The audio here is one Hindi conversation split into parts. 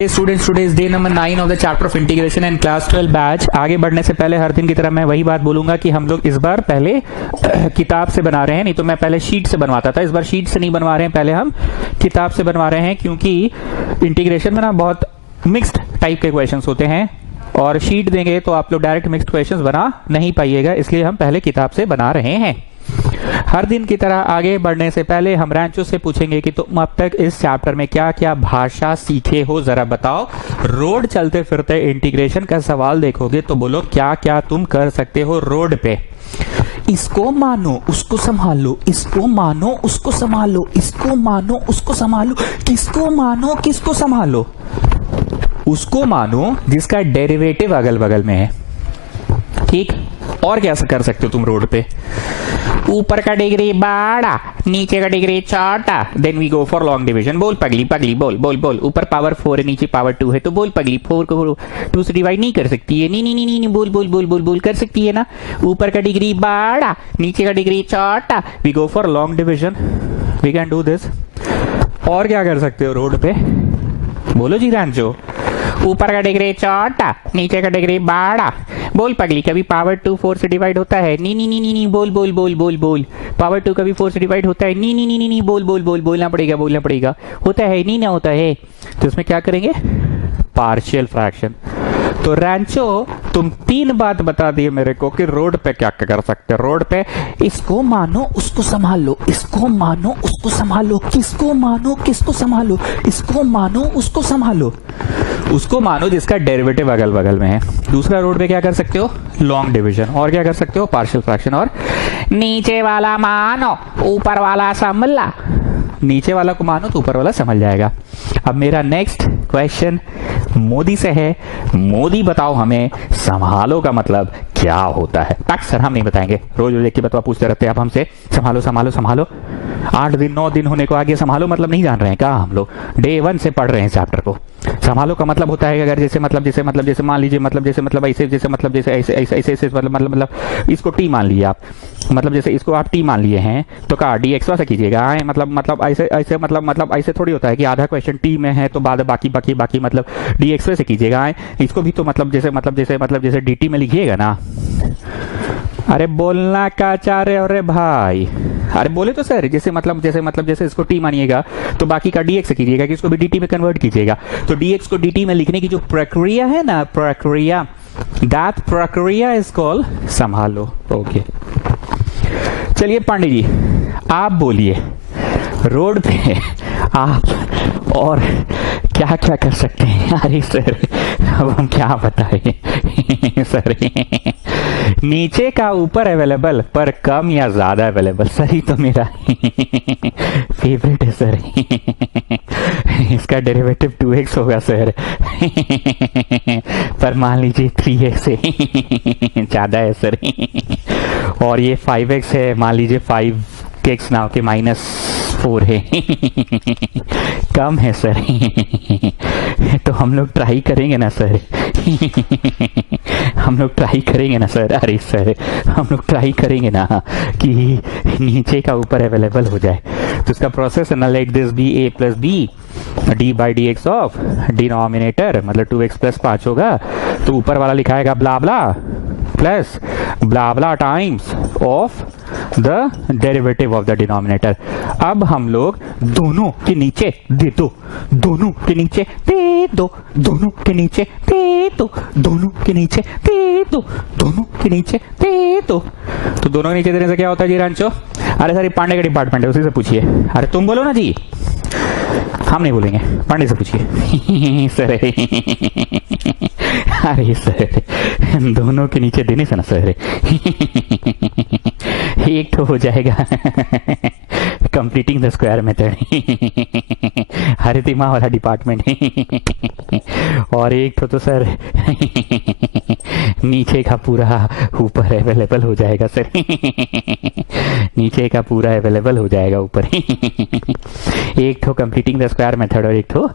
Students day number 9 of the chapter of integration and class 12 batch. आगे बढ़ने से पहले हर दिन की तरह मैं वही बात बोलूंगा कि हम लोग इस बार पहले किताब से बना रहे हैं, नहीं तो मैं पहले शीट से बनवाता था। इस बार शीट से नहीं बनवा रहे हैं, पहले हम किताब से बनवा रहे हैं, क्योंकि इंटीग्रेशन में ना बहुत मिक्स्ड टाइप के क्वेश्चंस होते हैं और शीट देंगे तो आप लोग डायरेक्ट मिक्स्ड क्वेश्चंस बना नहीं पाइएगा, इसलिए हम पहले किताब से बना रहे हैं। हर दिन की तरह आगे बढ़ने से पहले हम रैंचो से पूछेंगे कि तुम अब तक इस चैप्टर में क्या क्या भाषा सीखे हो, जरा बताओ। रोड चलते फिरते इंटीग्रेशन का सवाल देखोगे तो बोलो क्या क्या तुम कर सकते हो रोड पे। इसको मानो उसको संभालो, इसको मानो उसको संभालो, इसको मानो उसको संभालो, किसको मानो किसको संभालो। उसको मानो जिसका डेरिवेटिव अगल बगल में है, ठीक। और क्या कर सकते हो तुम रोड पे? ऊपर का डिग्री बड़ा, नीचे का डिग्री छोटा, then we go for long division. बोल पगली पगली बोल बोल बोल। ऊपर पावर 4 है, नीचे पावर 2 है, तो बोल पगली 4 को 2 से डिवाइड नहीं कर सकती है? नहीं नहीं नहीं नहीं, बोल बोल बोल बोल बोल कर सकती है ना। ऊपर का डिग्री बड़ा, नीचे का डिग्री छोटा, we go for long division, we can do this. और क्या कर सकते हो रोड पे? बोलो जी रैंचो। ऊपर का डिग्री छोटा, नीचे का डिग्री बड़ा। बोल पगली, कभी पावर 2 4 से डिवाइड होता है? नहीं नहीं नहीं नहीं, बोल बोल बोल बोल बोल। पावर 2 कभी 4 से डिवाइड होता है? नहीं नहीं नहीं नहीं, बोल बोल बोल बोलना पड़ेगा बोलना पड़ेगा। होता है नहीं ना होता है, तो इसमें क्या करेंगे? Partial fraction. तो रैंचो तुम 3 बात बता दिए मेरे को कि रोड पे क्या क्या कर सकते हैं। रोड पे इसको मानो उसको संभालो, इसको मानो उसको संभालो, किसको मानो किसको संभालो, इसको मानो उसको संभालो। उसको मानो जिसका डेरिवेटिव अगल बगल में है। दूसरा रोड पे क्या कर सकते हो? Long division. और क्या कर सकते हो? Partial fraction. और नीचे वाला मानो ऊपर वाला संभला। नीचे वाला को मानो तो ऊपर वाला समझ जाएगा। अब मेरा नेक्स्ट क्वेश्चन मोदी से है। मोदी बताओ हमें संभालो का मतलब क्या होता है? सर हम नहीं बताएंगे, रोज रोज एक ही बतवा पूछते रहते हैं आप हमसे। संभालो संभालो संभालो, 8 दिन 9 दिन होने को आगे संभालो मतलब नहीं जान रहे हैं क्या? हम लोग डे 1 से पढ़ रहे हैं चैप्टर को। संभालो का मतलब होता है अगर जैसे जैसे मान लीजिए ऐसे मतलब इसको टी मान लिए आप, मतलब जैसे इसको आप टी मान लिए हैं तो का डी एक्स से कीजिएगा। मतलब ऐसे थोड़ी होता है कि आधा क्वेश्चन टी में है तो बाद बाकी बाकी बाकी मतलब डी एक्स से कीजिएगा। इसको भी तो मतलब जैसे डी टी में लिखिएगा ना। अरे बोलना का चाह रहे हो रे भाई? अरे बोले तो सर जैसे इसको टी मानिएगा तो बाकी का डीएक्स कीजिएगा कि इसको भी डीटी में कन्वर्ट कीजिएगा। तो डीएक्स को डीटी में लिखने की जो प्रक्रिया है ना, प्रक्रिया, दैट प्रक्रिया इज कॉल्ड संभालो। ओके चलिए पांडे जी आप बोलिए, रोड पे आप और क्या क्या कर सकते हैं? अरे सर अब हम क्या बताएं सर। नीचे का ऊपर अवेलेबल पर कम या ज्यादा अवेलेबल, सर ही तो मेरा फेवरेट है सर। इसका डेरिवेटिव 2x होगा सर, पर मान लीजिए 3x है, ज्यादा है सर। और ये 5x है, मान लीजिए 5x ना के -4 है, कम है सर। तो हम लोग ट्राई करेंगे ना सर, हम लोग ट्राई करेंगे ना सर। अरे सर हम लोग ट्राई करेंगे ना कि नीचे का ऊपर अवेलेबल हो जाए। तो इसका प्रोसेस है ना, let this be a plus b d by d x of denominator मतलब 2x प्लस 5 होगा, तो ऊपर वाला लिखाएगा blah blah plus blah blah times of the derivative of the denominator. अब हम लोग दोनों के नीचे दे दो, दोनों के नीचे दे दो, दोनों के नीचे दे दो, दोनों के नीचे दे दो, दोनों के नीचे दे दो। तो दोनों के नीचे देने से क्या होता है जी रैंचो? अरे सर पांडे का डिपार्टमेंट है, उसी से पूछिए। अरे तुम बोलो ना जी, हम नहीं बोलेंगे, पांडे से पूछिए। सर अरे सर दोनों के नीचे देने से ना सर एक तो हो जाएगा completing the square method, Haritima वाला डिपार्टमेंट है। और एक तो सर नीचे का पूरा ऊपर अवेलेबल हो जाएगा सर, नीचे का पूरा अवेलेबल हो जाएगा ऊपर। एक तो कंप्लीटिंग द स्क्वायर मेथड और एक तो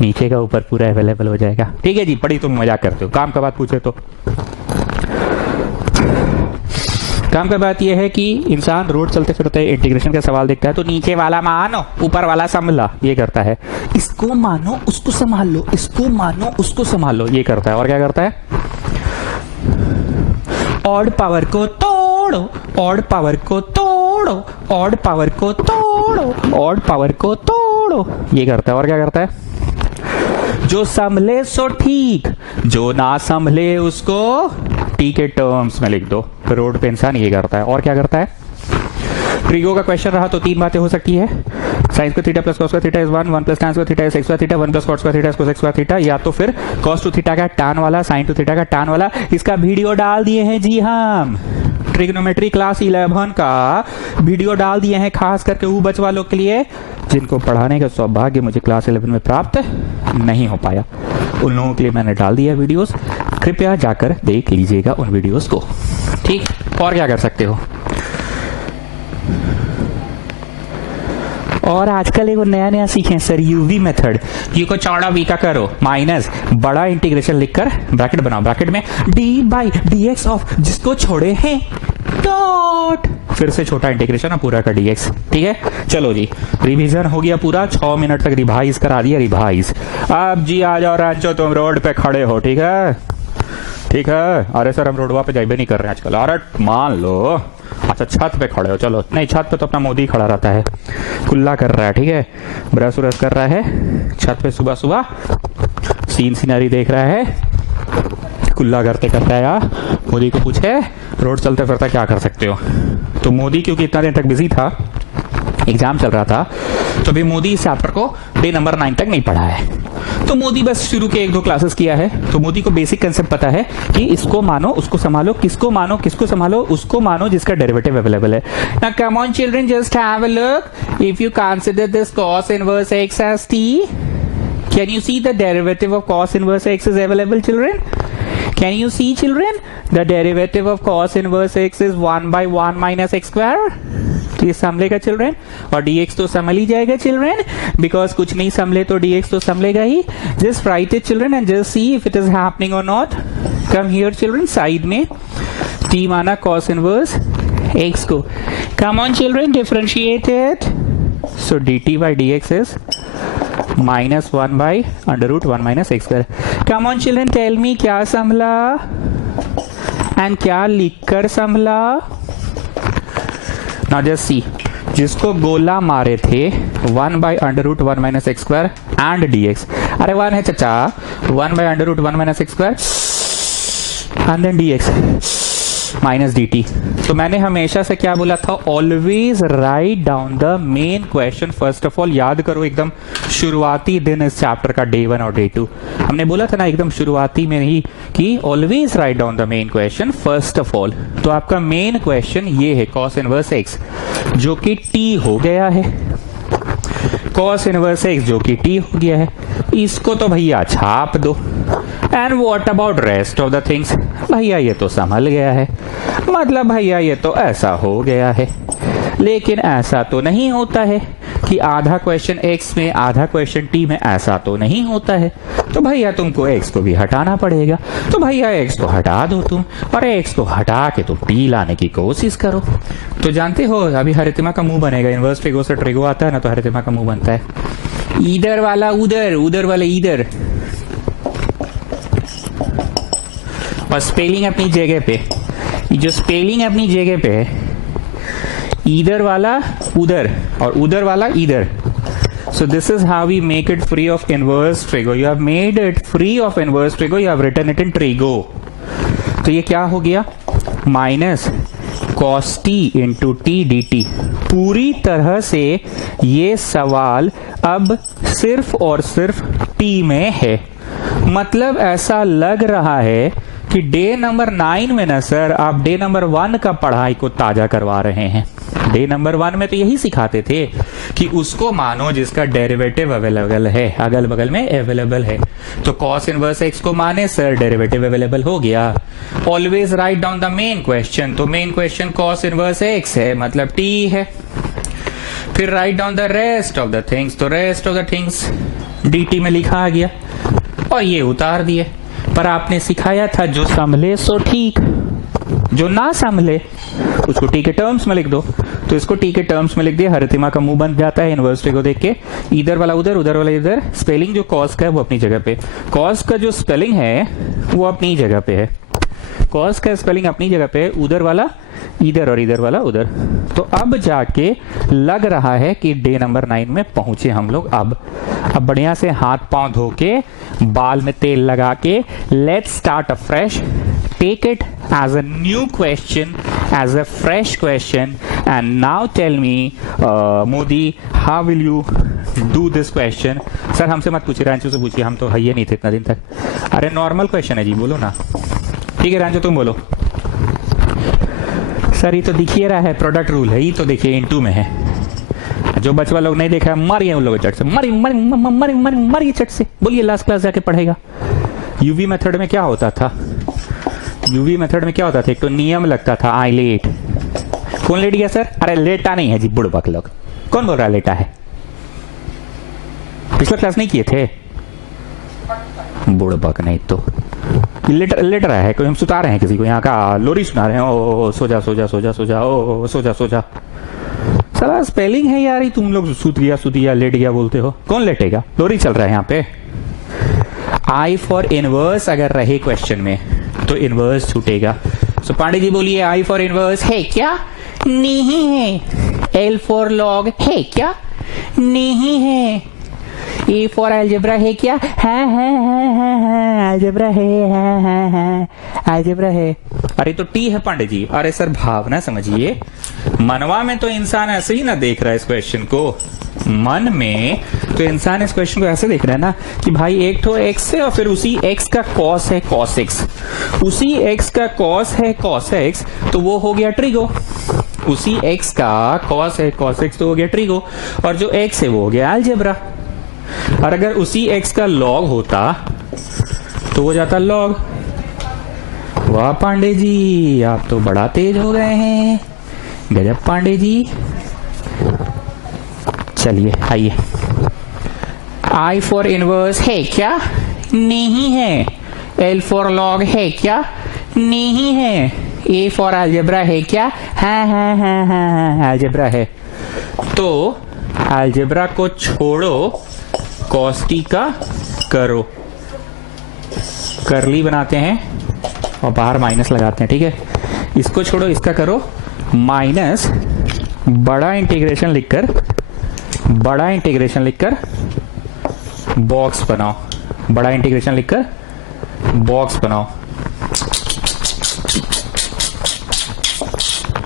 नीचे का ऊपर पूरा अवेलेबल हो जाएगा। ठीक है जी, पढ़ी तुम मजाक करते हो, काम का बात पूछे तो। काम का बात यह है कि इंसान रोड चलते फिरते इंटीग्रेशन का सवाल देखता है तो नीचे वाला मानो ऊपर वाला संभला ये करता है, इसको मानो उसको संभाल लो, इसको मानो उसको संभाल लो ये करता है। और क्या करता है? ऑड पावर को तोड़ो, ऑड पावर को तोड़ो, ऑड पावर को तोड़ो, ऑड पावर को तोड़ो ये करता है। और क्या करता है? जो संभले सो ठीक, जो ना संभले उसको टी के टर्म्स में लिख दो। रोड पे इंसान ये करता है। और क्या करता है? ट्रिगो का क्वेश्चन रहा तो तीन बातें हो सकती है, sine square theta plus cos square theta is 1, 1 plus tan square theta is sec square theta, 1 plus cos square theta is cos square theta, या तो फिर cos टू थीटा का tan वाला, sin टू थीटा का tan वाला। इसका वीडियो डाल दिए हैं जी हम, ट्रिग्नोमेट्री क्लास 11 का वीडियो डाल दिए हैं खास करके वो बच्चे वालों के लिए जिनको पढ़ाने का सौभाग्य मुझे क्लास 11 में प्राप्त नहीं हो पाया, उन लोगों के लिए मैंने डाल दिया वीडियोस, कृपया जाकर देख लीजिएगा उन वीडियोस को। ठीक, और क्या कर सकते हो? और आजकल एक नया नया सीखे सर, यूवी मेथड। यू को चौड़ा वी का करो, माइनस बड़ा इंटीग्रेशन लिखकर ब्रैकेट बनाओ, ब्रैकेट में D by d x of जिसको छोड़े हैं डॉट, फिर से छोटा इंटीग्रेशन और पूरा का डीएक्स। ठीक है, चलो जी रिवीजन हो गया पूरा, 6 मिनट तक रिवाइज करा दिया रिवाइज। अब जी आ जाओ रांचो, तुम रोड पे खड़े हो। ठीक है, ठीक है। अरे सर हम रोडवा पे जाइबे नहीं कर रहे हैं आजकल। अरे मान लो, अच्छा छत पे खड़े हो, चलो नहीं छत पे तो अपना मोदी खड़ा रहता है, कुल्ला कर रहा है, ठीक है, ब्रश व्रश कर रहा है छत पे, सुबह सुबह सीन सीनरी देख रहा है, कुल्ला करते करते आया, मोदी को पूछे रोड चलते फिरता क्या कर सकते हो? तो मोदी क्योंकि इतना दिन तक बिजी था, एग्जाम चल रहा था, तो अभी मोदी इस चैप्टर को डे नंबर 9 तक नहीं पढ़ा है, तो मोदी बस शुरू के 1-2 क्लासेस किया है, तो मोदी को बेसिक कंसेप्ट पता है कि इसको मानो उसको संभालो, किसको मानो किसको संभालो, उसको मानो जिसका डेरिवेटिव अवेलेबल है। Now come on children, just have a look. If you consider this cos inverse x as t, can you see the derivative of cos inverse x is available children? Can you see children? The derivative of cos inverse x is 1 by 1 minus x square. तो ये संभलेगा चिल्ड्रेन, और dx तो संभल ही जाएगा चिल्ड्रेन, बिकॉज कुछ नहीं संभले तो dx तो संभलेगा ही। Just write it children and just see if it is happening और not. Come here children, side में t माना cos इनवर्स x को, come on children differentiate it, so dt by dx is minus 1 by under root 1 minus x square. Come on children, tell me क्या संभला and क्या लिखकर संभला? Now just see, जिसको गोला मारे थे 1 by under root 1 minus x square and dx, अरे 1 है चचा, 1 by under root 1 minus x square and then dx minus dt। तो मैंने हमेशा से क्या बोला था, always write down the main question first of all. याद करो एकदम शुरुआती दिन इस चैप्टर का, डे 1 और डे 2, हमने बोला था ना एकदम शुरुआती में ही कि always write down the main question first of all. तो आपका मेन क्वेश्चन ये है cos इनवर्स x जो कि t हो गया है, cos इनवर्स x जो कि t हो गया है, इसको तो भैया छाप दो। And what about rest of the things, भैया ये तो संभल गया है, मतलब भैया ये तो ऐसा हो गया है। लेकिन ऐसा तो नहीं होता है कि आधा क्वेश्चन x में आधा क्वेश्चन t में, ऐसा तो नहीं होता है। तो भैया तुमको x को भी हटाना पड़ेगा, तो भैया x को हटा दो तुम, और x को हटा के तुम t लाने की कोशिश करो। तो जानते हो अभी हरितिमा का मुंह बनेगा, इनवर्स ट्रिगो से ट्रिगो आता है ना, तो हरितिमा का मुंह बनता है, इधर वाला उधर, उधर वाला इधर, और स्पेलिंग अपनी जगह पे, जो स्पेलिंग अपनी जगह पे है, इधर वाला उधर और उधर वाला इधर। So this is how we make it free of inverse trigo. You have made it free of inverse trigo. You have written it in trigo. तो ये क्या हो गया, minus cos t into T D T. पूरी तरह से ये सवाल अब सिर्फ और सिर्फ t में है, मतलब ऐसा लग रहा है कि डे नंबर 9 में ना सर आप डे नंबर 1 का पढ़ाई को ताजा करवा रहे हैं। डे नंबर 1 में तो यही सिखाते थे कि उसको मानो जिसका डेरिवेटिव अवेलेबल है, अगल बगल में अवेलेबल है। तो cos इनवर्स x को माने सर डेरिवेटिव अवेलेबल हो गया। Always write down the main question, तो main question cos inverse x है, मतलब t है। फिर write down the rest of the things, तो rest of the things dt में लिखा आ गया और ये उतार दिए। पर आपने सिखाया था जो संभले सो ठीक, जो ना संभले उसको टी के टर्म्स में लिख दो। तो इसको टी के टर्म्स में लिख दिया, हरितिमा का मुंह बन जाता है इनवर्स टी को देख के। इधर वाला उधर, उधर वाला इधर। स्पेलिंग जो कॉस का है वो अपनी जगह पे, कॉस का जो स्पेलिंग है वो अपनी जगह पे है, कॉस का स्पेलिंग अपनी जगह पे, उधर वाला इधर और इधर वाला उधर। तो अब जाके लग रहा है कि डे नंबर 9 में पहुंचे हम लोग। अब बढ़िया से हाथ पांव धो के, बाल में तेल लगा के, let's start afresh, take it as a new question, as a fresh question. And now tell me Modi, how will you do this question? Sir हमसे मत पूछिए, रांचू से पूछिए, हम तो है ही नहीं थे इतना दिन तक। अरे नॉर्मल क्वेश्चन है जी, बोलो ना। ठीक है रांचू तुम बोलो। सर ये तो दिखिए रहा है, प्रोडक्ट रूल है, ये तो देखिए इनटू में है। जो बचवा लोग नहीं देखा मारिए उन लोगों चट से, मारिए चट से। बोलिए लास्ट क्लास जाके पढ़ेगा। यूवी मेथड में क्या होता था? यूवी मेथड में क्या होता था? एक तो नियम लगता था आई लेट। कौन लेट गया सर? अरे लेटा नहीं है जी, बुड़बक लोग। कौन बोल रहा है लेटा है? पिछला क्लास नहीं किए थे? बुड़बक नहीं तो लेट रहा है कोई, हम सुता रहे हैं किसी को, यहाँ का लोरी सुना रहे हैं। ओ सो जा सो जा सो जा सो जा, ओ सो जा सो जा। साला स्पेलिंग है यार, ही तुम लोग सुत गया लेट गया बोलते हो। कौन लेटेगा? लोरी चल रहा है यहाँ पे। आई फॉर इनवर्स अगर रहे क्वेश्चन में तो इनवर्स छूटेगा। सो पांडे जी बोलिए, आई फॉर इनवर्स है क्या? नहीं है। एल फॉर लॉग है क्या? नहीं है। ए फॉर अलजेब्रा है क्या? है अलजेब्रा है अलजेब्रा है। अरे तो टी है पांडे जी। अरे सर भावना समझिए, मनवा में तो इंसान ऐसे ही ना देख रहा है इस क्वेश्चन को। मन में तो इंसान इस क्वेश्चन को ऐसे देख रहा है ना कि भाई एक तो एक्स है और फिर उसी एक्स का कॉस है कॉस एक्स, उसी एक्स का कॉस है कॉस एक्स, तो वो हो गया ट्रिगो। उसी एक्स का कॉस है कॉस एक्स तो हो गया ट्रिगो, और जो एक्स है वो हो गया अलजेब्रा। और अगर उसी एक्स का लॉग होता तो वो जाता लॉग। वाह पांडे जी, आप तो बड़ा तेज हो गए हैं, गजब पांडे जी। चलिए आइए, आई फॉर इनवर्स है क्या? नहीं है। एल फॉर लॉग है क्या? नहीं है। ए फॉर अलजेब्रा है क्या? हाँ अलजेब्रा है। तो अलजेब्रा को छोड़ो, कॉस टी का करो, करली बनाते हैं और बाहर माइनस लगाते हैं। ठीक है, इसको छोड़ो, इसका करो माइनस, बड़ा इंटीग्रेशन लिखकर बॉक्स बनाओ, बड़ा इंटीग्रेशन लिखकर बॉक्स बनाओ।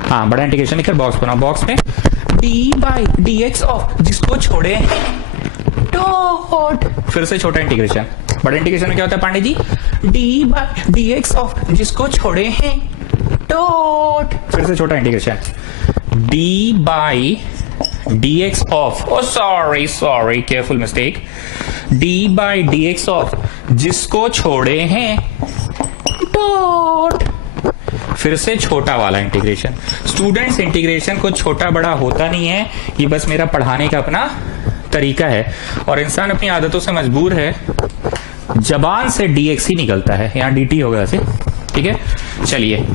हाँ, बड़ा इंटीग्रेशन लिखकर बॉक्स बनाओ। बॉक्स में D by d x of, जिसको छोड़े डॉट, फिर से छोटा इंटीग्रेशन। बड़े इंटीग्रेशन में क्या होता है Pandey ji? D by d x of, जिसको छोड़े हैं डॉट, फिर से छोटा integration. D by d x of, oh sorry careful mistake. D by d x of, जिसको छोड़े हैं डॉट, फिर से छोटा वाला इंटीग्रेशन। स्टूडेंट्स, इंटीग्रेशन को छोटा बड़ा होता नहीं है, ये बस मेरा पढ़ाने का अपना तरीका है, और इंसान अपनी आदतों से मजबूर है। जबान से dx ही निकलता है, यहाँ dt होगा ऐसे। ठीक है, चलिए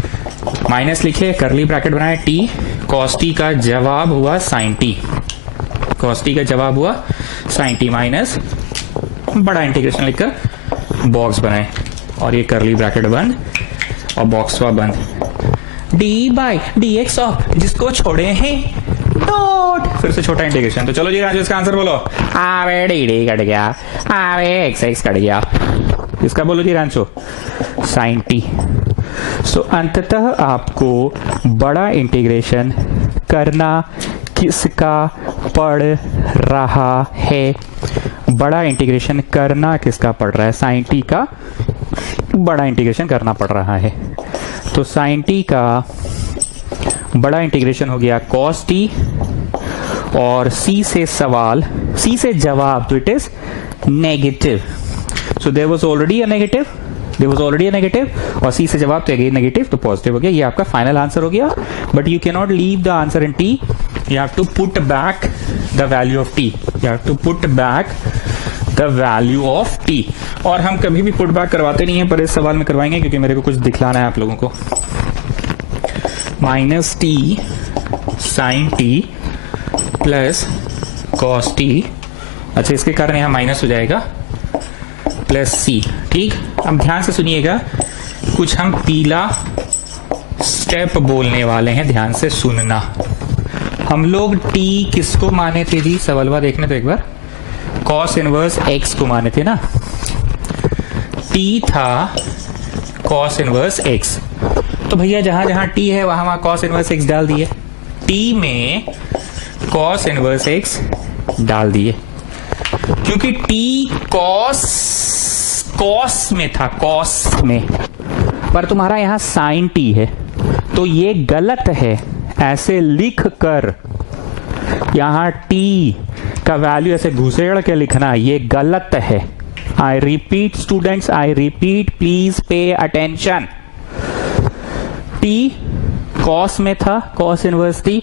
माइनस लिखे, करली ब्रैकेट बनाए, t cos t का जवाब हुआ sin t, cos t का जवाब हुआ sin t, माइनस बड़ा इंटीग्रेशन लिखकर बॉक्स बनाए, और ये करली ब्रैकेट बंद और बॉक्स हुआ बंद। d by d x of, जिसको छोड़े हैं डॉट, फिर से छोटा इंटीग्रेशन। तो चलो जी राजू, इसका आंसर बोलो। आवे डी डी कट गया, आवे एक्स एक्स कट गया, इसका बोलो जी रांचो, साइन टी। सो अंततः आपको बड़ा इंटीग्रेशन करना किसका पड़ रहा है? बड़ा इंटीग्रेशन करना किसका पड़ रहा है? साइन टी का बड़ा इंटीग्रेशन करना पड़ रहा है। तो साइन टी का बड़ा इंटीग्रेशन हो गया cos t, और c से सवाल, c से जवाब, तो it is negative. So there was already a negative, और c से जवाब तो अगेन नेगेटिव, तो पॉजिटिव हो गया। ये आपका फाइनल आंसर हो गया। But you can not leave the answer in t, you have to put back the value of t, you have to put back the value of t। और हम कभी भी पुट बैक करवाते नहीं है, पर इस सवाल में करवाएंगे क्योंकि मेरे को कुछ दिखलाना है आप लोगों को। Minus t sine t plus cos t, अच्छा इसके कारण यहां माइनस हो जाएगा, प्लस सी। ठीक, अब ध्यान से सुनिएगा, कुछ हम पीला स्टेप बोलने वाले हैं, ध्यान से सुनना। हम लोग t किसको माने थे जी, सवालवा देखने तो एक बार, cos इनवर्स x को माने थे ना। t था cos इनवर्स x, तो भैया जहां जहां t है वहां वहां cos इनवर्स x डाल दिए, t में cos इनवर्स x डाल दिए, क्योंकि t cos में था, cos में, पर तुम्हारा यहां sin t है, तो ये गलत है। ऐसे लिख कर यहां t का वैल्यू ऐसे घुसेड़ के लिखना, ये गलत है। I repeat students, I repeat, please pay attention. t cos में था, cos इनवर्स t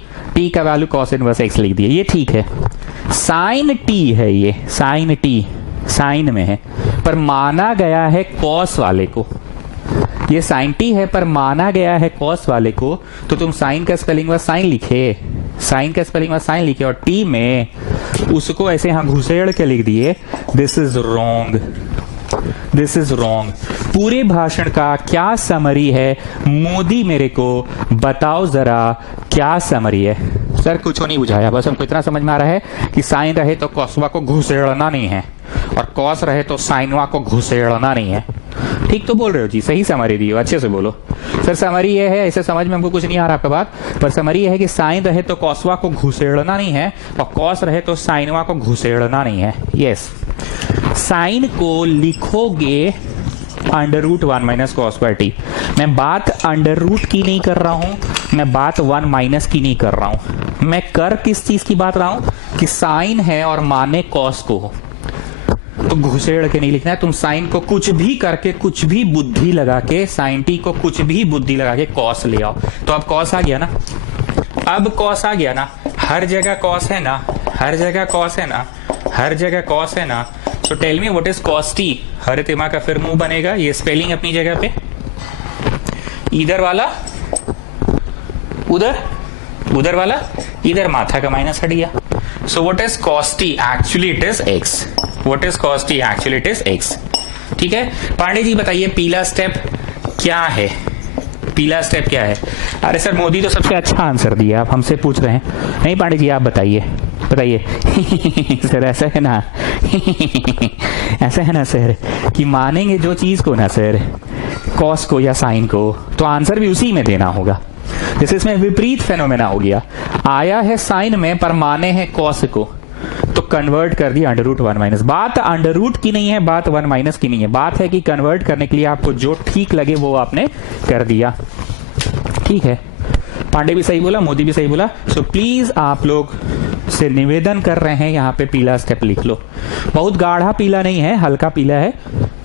का वैल्यू cos इनवर्स x लिख दिया, ये ठीक है। sin t है, ये sin t साइन में है, पर माना गया है cos वाले को। ये साइन टी है पर माना गया है कॉस वाले को, तो तुम साइन का स्पेलिंग व साइन लिखे, साइन का स्पेलिंग व साइन लिखे, और टी में उसको ऐसे यहां घुसेड़ के लिख दिए। This is wrong, this is wrong. पूरे भाषण का क्या समरी है, मोदी मेरे को बताओ जरा, क्या समरी है? सर कुछ नहीं बुझाया, बस हमको इतना समझ में आ रहा है कि साइन रहे तो कॉसवा को घुसेड़ना नहीं है, और कॉस रहे तो साइनवा को घुसेड़ना नहीं है। ठीक तो बोल रहे हो जी, सही समरी दी हो, अच्छे से बोलो। सर समरी ये है, ऐसे समझ में हमको कुछ नहीं आ रहा आपका बात, पर समरी ये है कि साइन रहे तो कॉसवा को घुसेड़ना नहीं है, और कॉस रहे तो साइनवा को घुसेड़ना नहीं है। यस, साइन को लिखोगे under root 1 minus cos square t. मैं बात अंडर रूट की नहीं कर रहा हूं, मैं बात 1 माइनस की नहीं कर रहा हूं, मैं कर किस चीज की बात रहा हूं कि साइन है और माने कॉस को हो, तो घुसेड़ के नहीं लिखना है। तुम साइन को कुछ भी करके, कुछ भी बुद्धि लगा के, साइन टी को कुछ भी बुद्धि लगा के कॉस ले आओ, तो अब कॉस आ गया ना, अब कॉस आ गया ना, हर जगह कॉस है ना, हर जगह कॉस है ना, हर जगह कॉस है ना। So tell me what is cos t. Haritima का फिर मुंह बनेगा, ये स्पेलिंग अपनी जगह पे, इधर वाला उधर, उधर वाला इधर, माथा का माइनस हट गया। So what is cos T, actually it is x. What is cos T, actually it is x. ठीक है, पांडे जी बताइए पीला स्टेप क्या है, पीला स्टेप क्या है? अरे सर मोदी तो सबसे अच्छा आंसर दिया, आप हमसे पूछ रहे हैं। नहीं पांडे जी आप बताइए, बताइए। सर ऐसा है ना, ऐसा है ना सर कि मानेंगे जो चीज को ना सर, कॉस को या साइन को, तो आंसर भी उसी में देना होगा। जैसे इसमें विपरीत फेनोमेना हो गया, आया है साइन में पर माने हैं कॉस को, तो कन्वर्ट कर दिया अंडर रूट 1 माइनस। बात अंडर रूट की नहीं है, बात 1 माइनस की नहीं है, बात है कि कन्वर्ट करने के लिए आपको जो ठीक लगे वो आपने कर दिया। ठीक है, पांडे भी सही बोला, मोदी भी सही बोला। सो प्लीज आप लोग से निवेदन कर रहे हैं, यहाँ पे पीला स्टेप लिख लो। बहुत गाढ़ा पीला नहीं है, हल्का पीला है,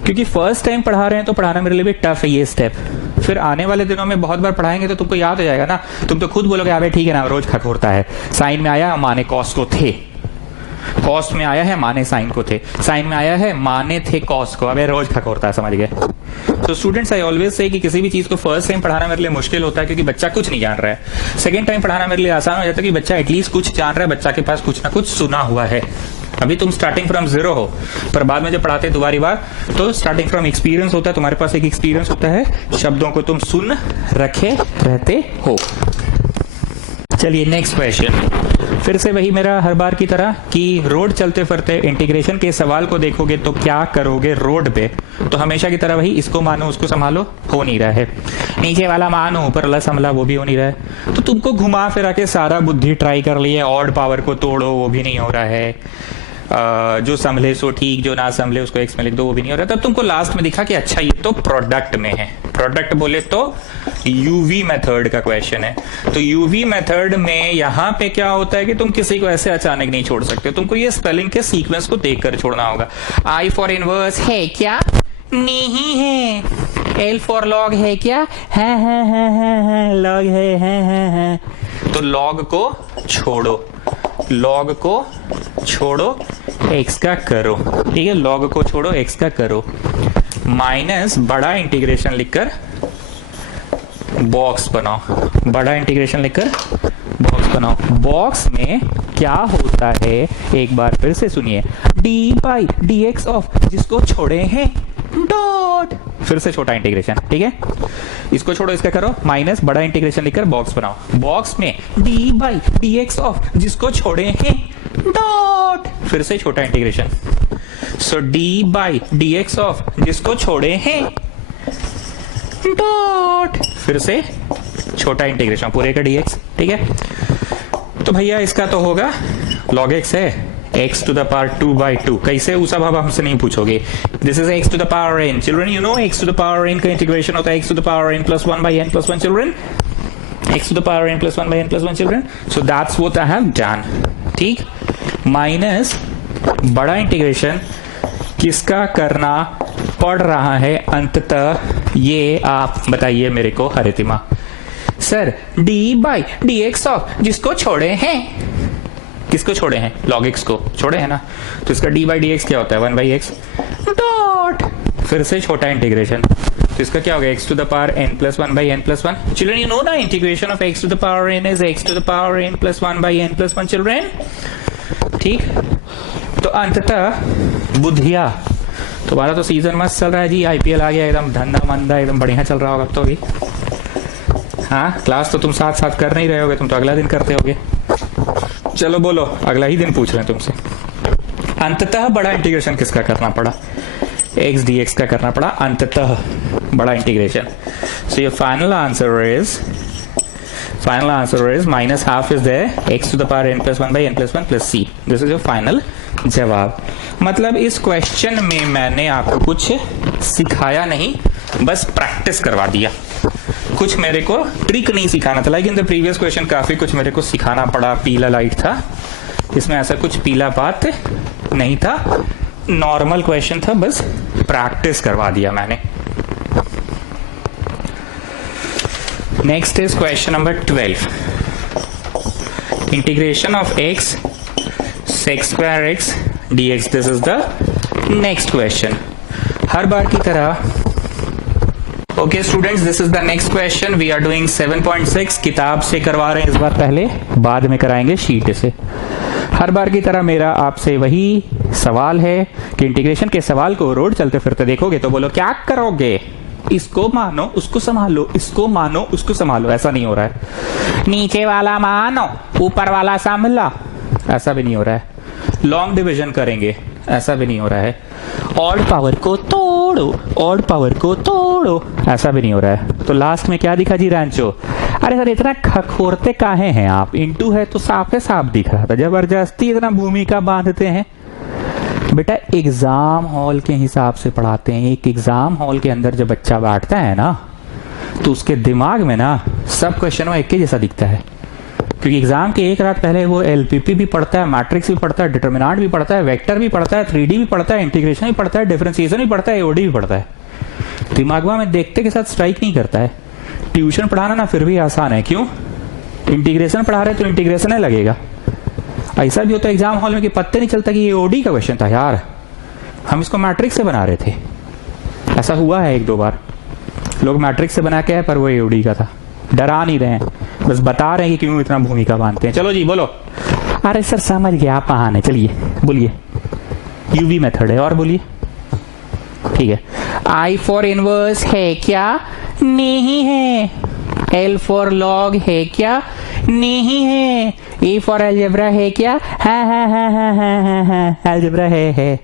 क्योंकि फर्स्ट टाइम पढ़ा रहे हैं तो पढ़ाना मेरे लिए भी टफ है ये स्टेप। फिर आने वाले दिनों में बहुत बार पढ़ाएंगे तो तुमको याद हो जाएगा ना, तुम तो खुद बोलोगे अबे ठीक है ना, रोज खखोरता है, साइन में आया माने कॉस को थे, कॉस में आया है माने साइन को थे, साइन में आया है माने थे कॉस को, अबे रोज खखोरता है, समझ गए? तो स्टूडेंट्स आई ऑलवेज से कि किसी भी चीज को फर्स्ट टाइम पढ़ाना मेरे लिए मुश्किल होता है, क्योंकि बच्चा कुछ नहीं जान रहा है। सेकंड टाइम पढ़ाना मेरे लिए आसान हो जाता है कि बच्चा एटलीस्ट कुछ जान रहा है, बच्चा के पास कुछ ना कुछ सुना हुआ है। अभी तुम स्टार्टिंग फ्रॉम जीरो हो, पर बाद में जब पढ़ाते हैं दोबारी बार तो स्टार्टिंग फ्रॉम एक्सपीरियंस होता है, तुम्हारे पास एक एक्सपीरियंस होता है, शब्दों को तुम सुन रखे रहते हो। चलिए नेक्स्ट क्वेश्चन, फिर से वही मेरा हर बार की तरह कि रोड चलते फिरते इंटीग्रेशन के सवाल को देखोगे तो क्या करोगे रोड पे, तो हमेशा की तरह वही इसको मानो उसको संभालो, हो नहीं रहा है, नीचे वाला मानो ऊपर वाला संभला, वो भी हो नहीं रहा है। तो तुमको घुमा फिरा के सारा बुद्धि ट्राई कर लिए, ऑड पावर को तोड़ो वो भी नहीं हो रहा है, जो संभले सो ठीक, जो ना संभले उसको एक्स में लिख दो वो भी नहीं हो रहा। तब तुमको लास्ट में दिखा कि अच्छा ये तो प्रोडक्ट में है, प्रोडक्ट बोले तो यूवी मेथड का क्वेश्चन है। तो यूवी मेथड में यहाँ पे क्या होता है कि तुम किसी को ऐसे अचानक नहीं छोड़ सकते, तुमको ये स्पेलिंग के सीक्वेंस को देखकर छोड़ना होगा। आई फॉर इनवर्स है क्या? नहीं है। एल फॉर लॉग है क्या? है लॉग है। तो लॉग को छोड़ो, लॉग को छोड़ो, एक्स का करो, ठीक है, लॉग को छोड़ो एक्स का करो, माइनस बड़ा इंटीग्रेशन लिखकर बॉक्स बनाओ, बड़ा इंटीग्रेशन लिखकर बॉक्स बनाओ। बॉक्स में क्या होता है एक बार फिर से सुनिए, D by d x of जिसको छोड़े हैं डॉट, फिर से छोटा इंटीग्रेशन, ठीक है। इसको छोड़ो, इसका करो माइनस, बड़ा इंटीग्रेशन लिखकर बॉक्स बनाओ। बॉक्स में D by d x of जिसको छोड़े हैं डॉट, फिर से छोटा integration. So D by d x of जिसको छोड़े हैं डॉट, फिर से छोटा इंटीग्रेशन पूरे का dx, ठीक है। तो भैया इसका तो होगा log x है, x to the power 2/2, कैसे वो सब अब हमसे नहीं पूछोगे। This is x to the power n, children you no x to the power n का इंटीग्रेशन होता है x to the power n plus 1/n+1 children, x to the power n plus 1/n+1 children. So that's what I have done, ठीक। माइनस बड़ा इंटीग्रेशन किसका करना पड़ रहा है अंततः, ये आप बताइए मेरे को Haritima. Sir d by d x of जिसको छोड़े हैं, किसको छोड़े हैं, log x को छोड़े हैं ना, तो इसका d बाई डी एक्स क्या होता है 1/x डॉट, फिर से छोटा इंटीग्रेशन, तो इसका क्या होगा x to the power n plus 1/n+1। Children you know ना integration of x to the power n is x to the power n plus 1/n+1 children, ठीक। तो अंततः बुद्धिया, तुम्हारा तो सीजन मस्त चल रहा है जी, आईपीएल आ गया, एकदम धंधा मंदा एकदम बढ़िया चल रहा होगा अब तो अभी। हाँ, क्लास तो तुम साथ साथ कर नहीं रहे होगे, तुम तो अगला दिन करते होगे। चलो बोलो, अगला ही दिन पूछ रहे हैं तुमसे। अंततः बड़ा इंटीग्रेशन किसका करना पड़ा, x dx का करना पड़ा अंततः बड़ा integration. So your final answer is minus half is there, x to the power n plus 1/n+1 plus c, this is your final जवाब। मतलब इस क्वेश्चन में मैंने आपको कुछ सिखाया नहीं, बस प्रैक्टिस करवा दिया, कुछ मेरे को ट्रिक नहीं सिखाना था। Like in the previous question काफी कुछ मेरे को सिखाना पड़ा, पीला लाइट था, इसमें ऐसा कुछ पीला बात नहीं था, नॉर्मल क्वेश्चन था, बस प्रैक्टिस करवा दिया मैंने। Next is question number 12, integration of x sec square x dx, this is the next question. हर बार की तरह okay students, this is the next question, we are doing 7.6, किताब से करवा रहे हैं इस बार पहले, बाद में कराएंगे शीट से। हर बार की तरह मेरा आपसे वही सवाल है कि इंटीग्रेशन के सवाल को रोड चलते फिरते देखोगे तो बोलो क्या करोगे, इसको मानो उसको संभालो, इसको मानो उसको संभालो, ऐसा नहीं हो रहा है। नीचे वाला मानो ऊपर वाला संभालो, ऐसा भी नहीं हो रहा है। लॉन्ग डिवीजन करेंगे, ऐसा भी नहीं हो रहा है। ऑड पावर को तोड़ो, ऑड पावर को तोड़ो, ऐसा भी नहीं हो रहा है। तो लास्ट में क्या दिखा जी रैंचो, अरे सर इतना खखोरते काहे हैं आप, इंटू है तो साफ है, साफ दिख रहा था, जबरदस्ती इतना भूमिका बांधते हैं। बेटा एग्जाम हॉल के हिसाब से पढ़ाते हैं, एक एग्जाम हॉल के अंदर जब बच्चा बैठता है ना तो उसके दिमाग में ना सब क्वेश्चन एक ही जैसा दिखता है, क्योंकि एग्जाम के एक रात पहले वो एलपीपी भी पढ़ता है, मैट्रिक्स भी पढ़ता है, डिटरमिनेंट भी पढ़ता है, वेक्टर भी पढ़ता है, 3D भी पढ़ता है, इंटीग्रेशन भी पढ़ता है, डिफरेंशिएशन भी पढ़ता है, एओडी भी पढ़ता है। दिमागवा में देखते के साथ स्ट्राइक नहीं करता है। ट्यूशन पढ़ाना ना फिर भी आसान है, क्यों, इंटीग्रेशन पढ़ा रहे तो इंटीग्रेशन है लगेगा। ऐसा भी होता है एग्जाम हॉल में कि पत्ते नहीं चलता कि ये एओडी का क्वेश्चन था यार, हम इसको मैट्रिक्स से बना रहे थे। ऐसा हुआ है 1-2 बार, लोग मैट्रिक्स से बना के है पर वो एओडी का था। डरा नहीं रहे हैं, बस बता रहे हैं कि क्यों इतना भूमिका बांधते हैं। चलो जी बोलो। अरे सर समझ गया, आप महान है, चलिए बोलिए। यूवी मेथड है, और बोलिए। ठीक है, आई फॉर इनवर्स है क्या, नहीं है। एल फॉर लॉग है क्या, नहीं है। ए फॉर अलजेब्रा है क्या, हाँ अलजेब्रा है।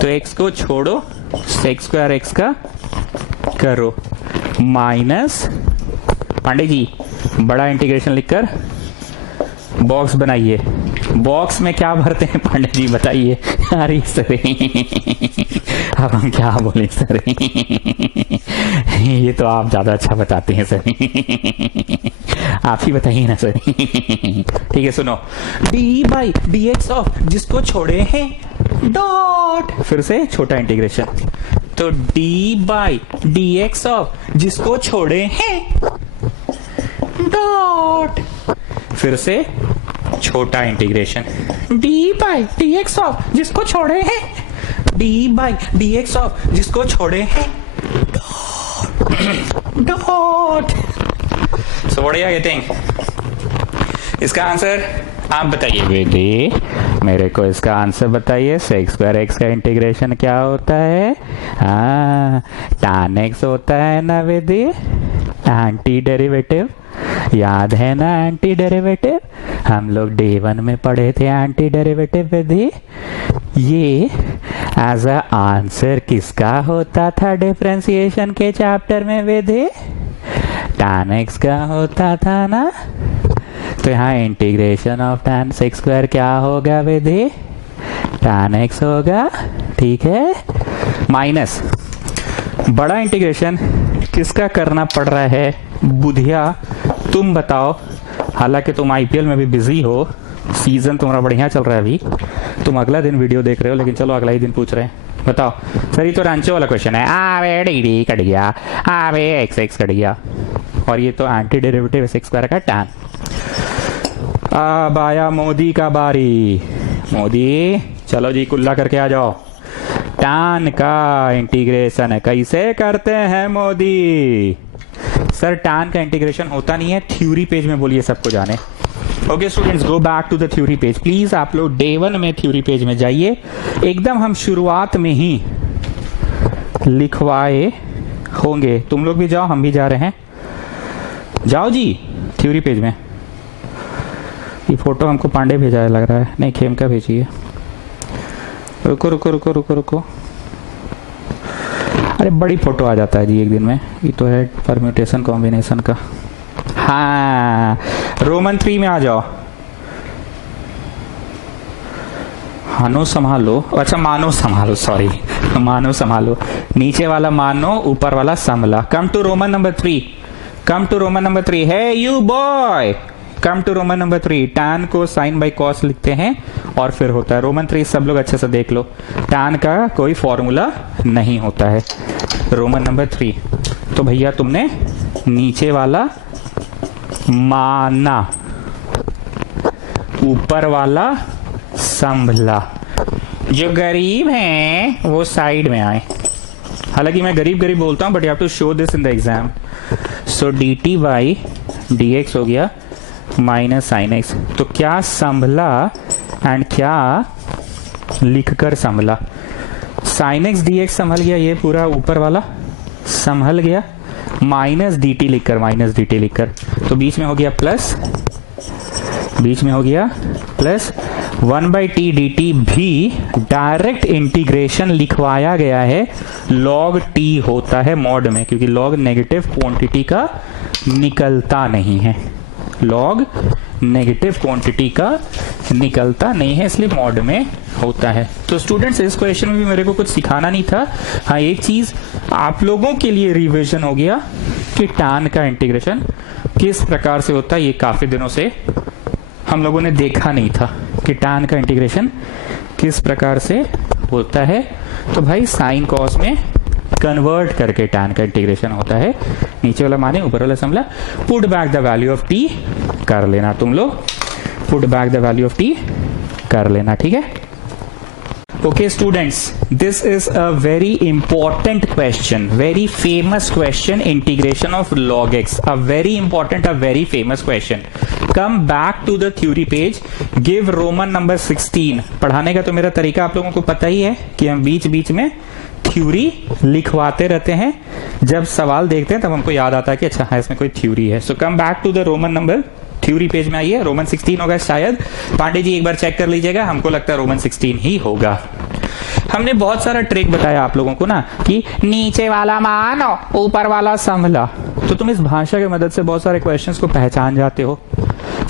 तो एक्स को छोड़ो, सेक्स स्क्वायर एक्स का करो, माइनस पांडे जी बड़ा इंटीग्रेशन लिखकर बॉक्स बनाइए। बॉक्स में क्या भरते हैं पांडे जी बताइए। अरे सर अब हम क्या बोले सर, ये तो आप ज्यादा अच्छा बताते हैं सर, आप ही बताइए ना सर। ठीक है सुनो, d by d x of जिसको छोड़े हैं डॉट, फिर से छोटा इंटीग्रेशन, तो d by d x of जिसको छोड़े हैं डॉट, फिर से छोटा integration, d by d x of जिसको छोड़े हैं, d by d x of जिसको छोड़े हैं dot. So what are you getting? इसका आंसर आप बताइए बेटी, मेरे को इसका आंसर बताइए। सेक स्क्वायर एक्स का इंटीग्रेशन क्या होता है? tan x होता है ना बेटी, एंटी डेरिवेटिव। याद है ना एंटी डेरिवेटिव? हम लोग डे 1 में पढ़े थे एंटी डेरिवेटिव विधि। ये एज अ आंसर किसका होता था डिफरेंशिएशन के चैप्टर में विधि? tan x का होता था ना। तो यहाँ integration of tan sec square क्या होगा विधि? tan x होगा, ठीक है। माइनस बड़ा इंटीग्रेशन किसका करना पड़ रहा है बुधिया, तुम बताओ। हालांकि तुम आईपीएल में भी बिजी हो, सीजन तुम्हारा बढ़िया चल रहा है अभी, तुम अगला दिन वीडियो देख रहे हो, लेकिन चलो अगला ही दिन पूछ रहे हैं। बताओ सर, ये तो रांचो वाला क्वेश्चन है। आवे डी कट गया, आवे एक्स एक्स कट गया, और ये तो एंटी डेरिवेटिव सेक स्क्वायर का tan। अब आया मोदी का बारी। मोदी चलो जी, कुल्ला करके आ जाओ। tan का इंटीग्रेशन कैसे करते हैं मोदी? सर tan का इंटीग्रेशन होता नहीं है, थ्योरी पेज में बोलिए, सबको जाने। Okay students, go back to the theory page please. आप लोग डे 1 में थ्योरी पेज में जाइए, एकदम हम शुरुआत में ही लिखवाए होंगे। तुम लोग भी जाओ, हम भी जा रहे हैं, जाओ जी थ्योरी पेज में। ये फोटो हमको पांडे भेजा है लग रहा है, नहीं खेमका भेजी है। रुको रुको रुको रुको रुको, अरे बड़ी फोटो आ जाता है जी एक दिन में। ये तो है परम्यूटेशन कॉम्बिनेशन का। हाँ, रोमन 3 में आ जाओ। हानो संभालो, अच्छा मानो संभालो, सॉरी मानो संभालो। नीचे वाला मानो, ऊपर वाला संभला। Come to Roman number 3, come to Roman number 3। Hey you boy, come to Roman number 3। tan को साइन बाई कॉस लिखते हैं और फिर होता है रोमन 3। सब लोग अच्छे से देख लो, tan का कोई फॉर्मूला नहीं होता है। रोमन नंबर 3, तो भैया तुमने नीचे वाला माना, ऊपर वाला संभला। जो गरीब हैं वो साइड में आए। हालांकि मैं गरीब गरीब बोलता हूं, but you have to show this in the exam. So dt by dx हो गया माइनस साइन एक्स। तो क्या संभला एंड क्या लिखकर संभला? साइन एक्स डी एक्स संभल गया, ये पूरा ऊपर वाला संभल गया, माइनस डी टी लिखकर, माइनस डी टी लिखकर। तो बीच में हो गया प्लस, बीच में हो गया प्लस 1/t dt भी डायरेक्ट इंटीग्रेशन लिखवाया गया है। log t होता है मॉड में, क्योंकि log नेगेटिव क्वांटिटी का निकलता नहीं है, log नेगेटिव क्वांटिटी का निकलता नहीं है, इसलिए मॉड में होता है। तो स्टूडेंट्स, इस क्वेश्चन में भी मेरे को कुछ सिखाना नहीं था। हाँ, एक चीज आप लोगों के लिए रिवीजन हो गया कि tan का इंटीग्रेशन किस प्रकार से होता है। ये काफी दिनों से हम लोगों ने देखा नहीं था कि tan का इंटीग्रेशन किस प्रकार से होता है। तो भाई साइन कॉस में कन्वर्ट करके tan का इंटीग्रेशन होता है। नीचे वाला माने, ऊपर वाला समला। Put back the value of t कर लेना तुम लोग, put back the value of t कर लेना, ठीक है। Okay students, this is a very important question, very famous question, integration of log x, a very important, a very famous question. Come back to the theory page, give Roman number 16. पढ़ाने का तो मेरा तरीका आप लोगों को पता ही है कि हम बीच बीच में थ्योरी लिखवाते रहते हैं। जब सवाल देखते हैं तब हमको याद आता है कि अच्छा है, इसमें कोई थ्योरी है। So come back to the Roman number theory page में आइए। रोमन 16 होगा शायद, पांडे जी एक बार चेक कर लीजिएगा, हमको लगता है रोमन 16 ही होगा। हमने बहुत सारा ट्रिक बताया आप लोगों को ना, कि नीचे वाला मानो, ऊपर वाला संभला। तो तुम इस भाषा की मदद से बहुत सारे क्वेश्चंस को पहचान जाते हो।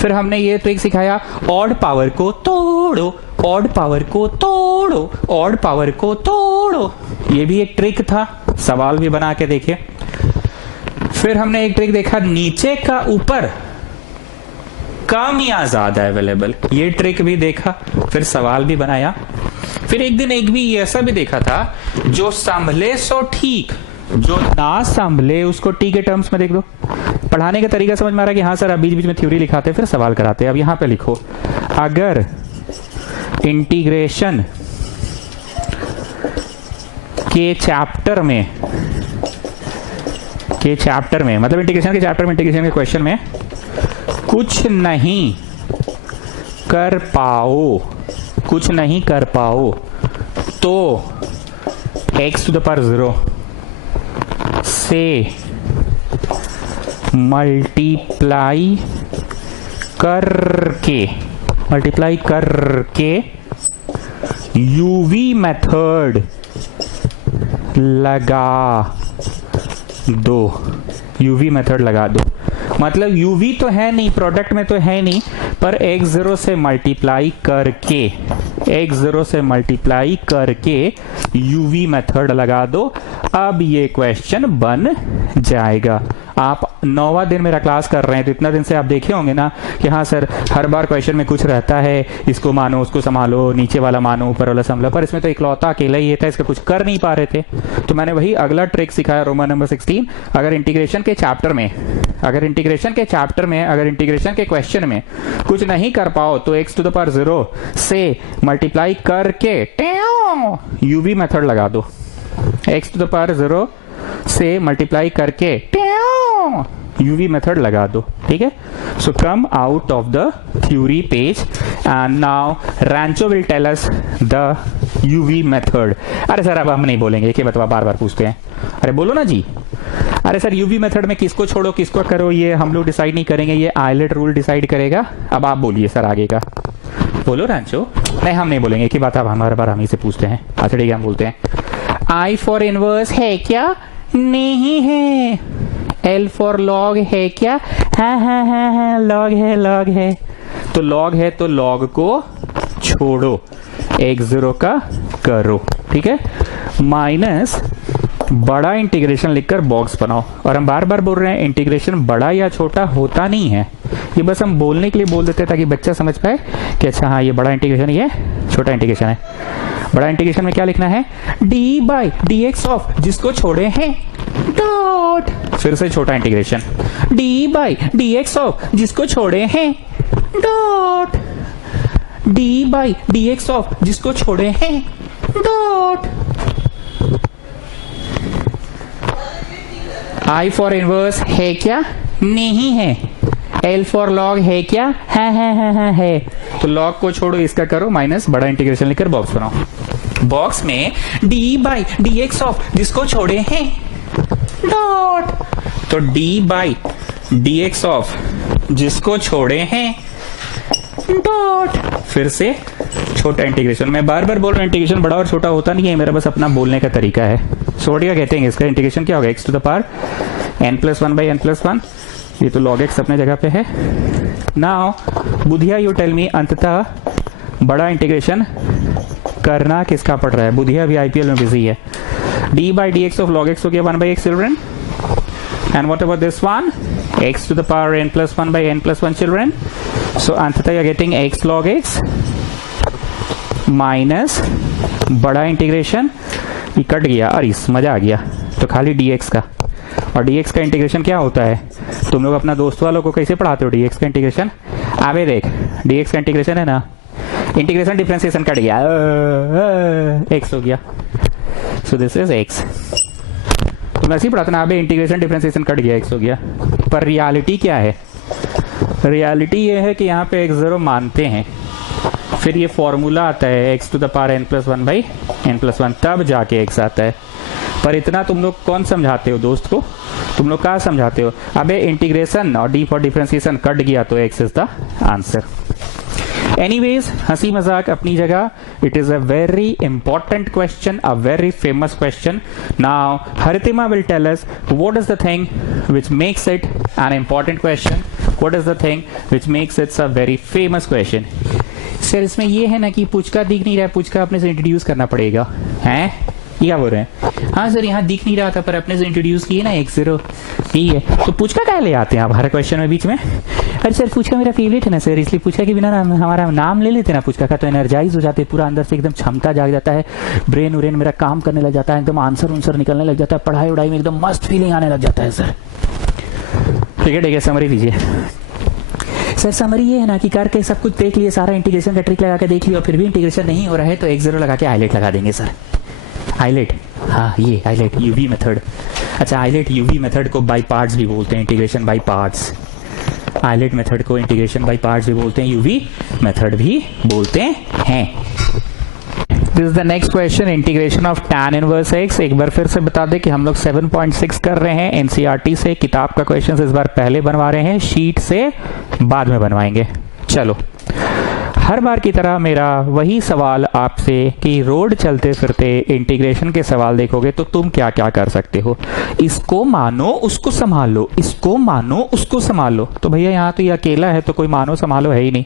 फिर हमने ये ट्रिक सिखाया, ऑड पावर को तोड़ो, ऑड पावर को तोड़ो, ऑड पावर को तोड़ो। ये भी एक ट्रिक था, सवाल भी बना के देखिए। फिर हमने एक ट्रिक देखा, नीचे का ऊपर कम या ज्यादा अवेलेबल, ये ट्रिक भी देखा, फिर सवाल भी बनाया। फिर एक दिन एक भी ऐसा भी देखा था, जो संभले सो ठीक, जो ना संभले उसको टी के टर्म्स में देख दो। पढ़ाने का तरीका समझ में आ रहा है कि हाँ सर, अब बीच बीच में थ्योरी लिखाते फिर सवाल कराते। अब यहां पे लिखो, अगर इंटीग्रेशन के चैप्टर में के चैप्टर में, मतलब इंटीग्रेशन के चैप्टर में, इंटीग्रेशन के क्वेश्चन में कुछ नहीं कर पाओ, कुछ नहीं कर पाओ तो x टू द पावर 0 से मल्टीप्लाई करके यूवी मेथड लगा दो, यूवी मेथड लगा दो। मतलब यूवी तो है नहीं, प्रोडक्ट में तो है नहीं, पर x0 से मल्टीप्लाई करके, x0 से मल्टीप्लाई करके यूवी मेथड लगा दो। अब ये क्वेश्चन बन जाएगा। आप 9वां दिन मेरा क्लास कर रहे हैं तो इतना दिन से आप देखे होंगे ना कि हाँ सर हर बार क्वेश्चन में कुछ रहता है, इसको मानो, उसको संभालो, नीचे वाला मानो, ऊपर वाला संभालो, पर इसमें तो इकलौता अकेला ही था, इसका कुछ कर नहीं पा रहे थे। तो मैंने वही अगला ट्रिक सिखाया, रोमन नंबर 16। अगर इंटीग्रेशन के चैप्टर में, अगर इंटीग्रेशन के क्वेश्चन में कुछ नहीं कर पाओ तो x टू द पावर 0 से मल्टीप्लाई करके यूवी मेथड लगा दो। x टू द पावर 0 से मल्टीप्लाई करके यूवी मेथड लगा दो, ठीक है। So come out of the theory page and now Rancho will tell us the UV method. अरे सर अब हम नहीं बोलेंगे, एक ही बतवा बार बार पूछते हैं, अरे बोलो ना जी। अरे सर यूवी मेथड में किसको छोड़ो किसको करो ये हम लोग डिसाइड नहीं करेंगे, ये आइलेट रूल डिसाइड करेगा। अब आप बोलिए सर आगे का, बोलो रैंचो। नहीं हम नहीं बोलेंगे, एक ही बात अब हमारे बार हम ही से पूछते हैं। अच्छा ठीक है हम बोलते हैं, आई फॉर इनवर्स है क्या? नहीं है। एल फॉर लॉग है क्या? हाँ लॉग है, लॉग है। तो लॉग है तो लॉग को छोड़ो, x0 का करो, ठीक है। माइनस बड़ा इंटीग्रेशन लिखकर बॉक्स बनाओ। और हम बार बार बोल रहे हैं इंटीग्रेशन बड़ा या छोटा होता नहीं है, ये बस हम बोलने के लिए बोल देते हैं ताकि बच्चा समझ पाए कि अच्छा हाँ ये बड़ा इंटीग्रेशन, ये छोटा इंटीग्रेशन है। बड़ा इंटीग्रेशन में क्या लिखना है? D by d x of, जिसको छोड़े हैं डॉट, फिर से छोटा integration, d by d x of, जिसको छोड़े हैं dot, D by d x of, जिसको छोड़े हैं डॉट। आई फॉर इनवर्स है क्या? नहीं है। एल फॉर लॉग है क्या? है। तो लॉग को छोड़ो, इसका करो माइनस बड़ा इंटीग्रेशन लिखकर बॉक्स बनाओ। बॉक्स में D by d x of, जिसको छोड़े हैं डॉट, तो d by d x of, जिसको छोड़े हैं डॉट, फिर से छोटा इंटीग्रेशन। मैं बार बार बोल रहा हूं इंटीग्रेशन बड़ा और छोटा होता नहीं है, मेरा बस अपना बोलने का तरीका है। सो क्या कहते हैं इसका इंटीग्रेशन क्या होगा? x to the power n+1 by n+1, ये तो log x अपने जगह पे है। Now Budhiya you tell me, अंततः बड़ा इंटीग्रेशन करना किसका पड़ रहा है? बुधिया भी IPL में बिजी है। d by d x of log x हो गया 1/x children, and what about this one? x to the power n+1 by n+1 children. So अंततः you are getting x log x minus बड़ा इंटीग्रेशन, ये कट गया और इस मजा आ गया, तो खाली dx का। और dx का इंटीग्रेशन क्या होता है? तुम लोग अपना दोस्त वालों को कैसे पढ़ाते हो dx का इंटीग्रेशन? आवे देख, dx का इंटीग्रेशन है ना, इंटीग्रेशन डिफरेंशिएशन कट गया, x हो गया, सो दिस इज x। तुम ऐसे ही पढ़ाते ना, अबे इंटीग्रेशन डिफरेंशिएशन कट गया, x हो गया। पर रियलिटी क्या है? रियलिटी ये है कि यहाँ पे x0 मानते हैं, फिर ये फॉर्मूला आता है x to the power n+1 by n+1, तब जाके x आता है। पर इतना तुम लोग कौन समझाते हो दोस्त को? तुम लोग क्या समझाते हो? अबे इंटीग्रेशन और d फॉर डिफरेंशिएशन कट गया तो x is the answer. Anyways, हंसी मजाक अपनी जगह, it is a very important question, a very famous question. Now Haritima will tell us what is the thing which makes it an important question, what is the thing which makes it a very famous question. Sir इसमें ये है ना कि पुचका दिख नहीं रहा है, पुचका अपने से इंट्रोड्यूस करना पड़ेगा, हैं? क्या बोल रहे हैं? हाँ सर यहाँ दिख नहीं रहा था पर अपने से इंट्रोड्यूस किए ना x0, यही है। तो पुचका क्या ले आते हैं आप हर क्वेश्चन में बीच में? अरे सर पुचका मेरा फेवरेट है ना सर, इसलिए पुचका के बिना हमारा नाम ले लेते ना पुचका का, तो एनर्जाइज हो जाते हैं, पूरा अंदर से एकदम क्षमता जाग जाता है, ब्रेन उरेन मेरा काम करने लग जाता है, एकदम आंसर उनसर निकलने लग जाता है, पढ़ाई उड़ाई में एकदम मस्त फीलिंग आने लग जाता है सर। ठीक है समरी लीजिए सर। समरी ये है ना कि करके सब कुछ देख लिए, सारा इंटीग्रेशन का ट्रिक लगा के देख लिया, और फिर भी इंटीग्रेशन नहीं हो रहा है तो x0 लगा के हाईलाइट लगा देंगे सर। हाईलाइट, हाँ ये हाईलाइट यूवी मेथड। अच्छा, आइलेट यूवी मेथड को बाय पार्ट्स भी बोलते हैं, integration by parts. ILATE method को इंटीग्रेशन बाय पार्ट्स भी बोलते हैं, यूवी मेथड भी बोलते हैं। This is the next question, integration of tan inverse x। एक बार फिर से बता दें कि हम लोग 7.6 कर रहे हैं एनसीईआरटी से। किताब का क्वेश्चन इस बार पहले बनवा रहे हैं, शीट से बाद में बनवाएंगे। चलो, हर बार की तरह मेरा वही सवाल आपसे कि रोड चलते फिरते इंटीग्रेशन के सवाल देखोगे तो तुम क्या क्या कर सकते हो। इसको मानो उसको संभाल लो, इसको मानो उसको संभाल लो। तो भैया यहाँ तो ये अकेला है तो कोई मानो संभालो है ही नहीं।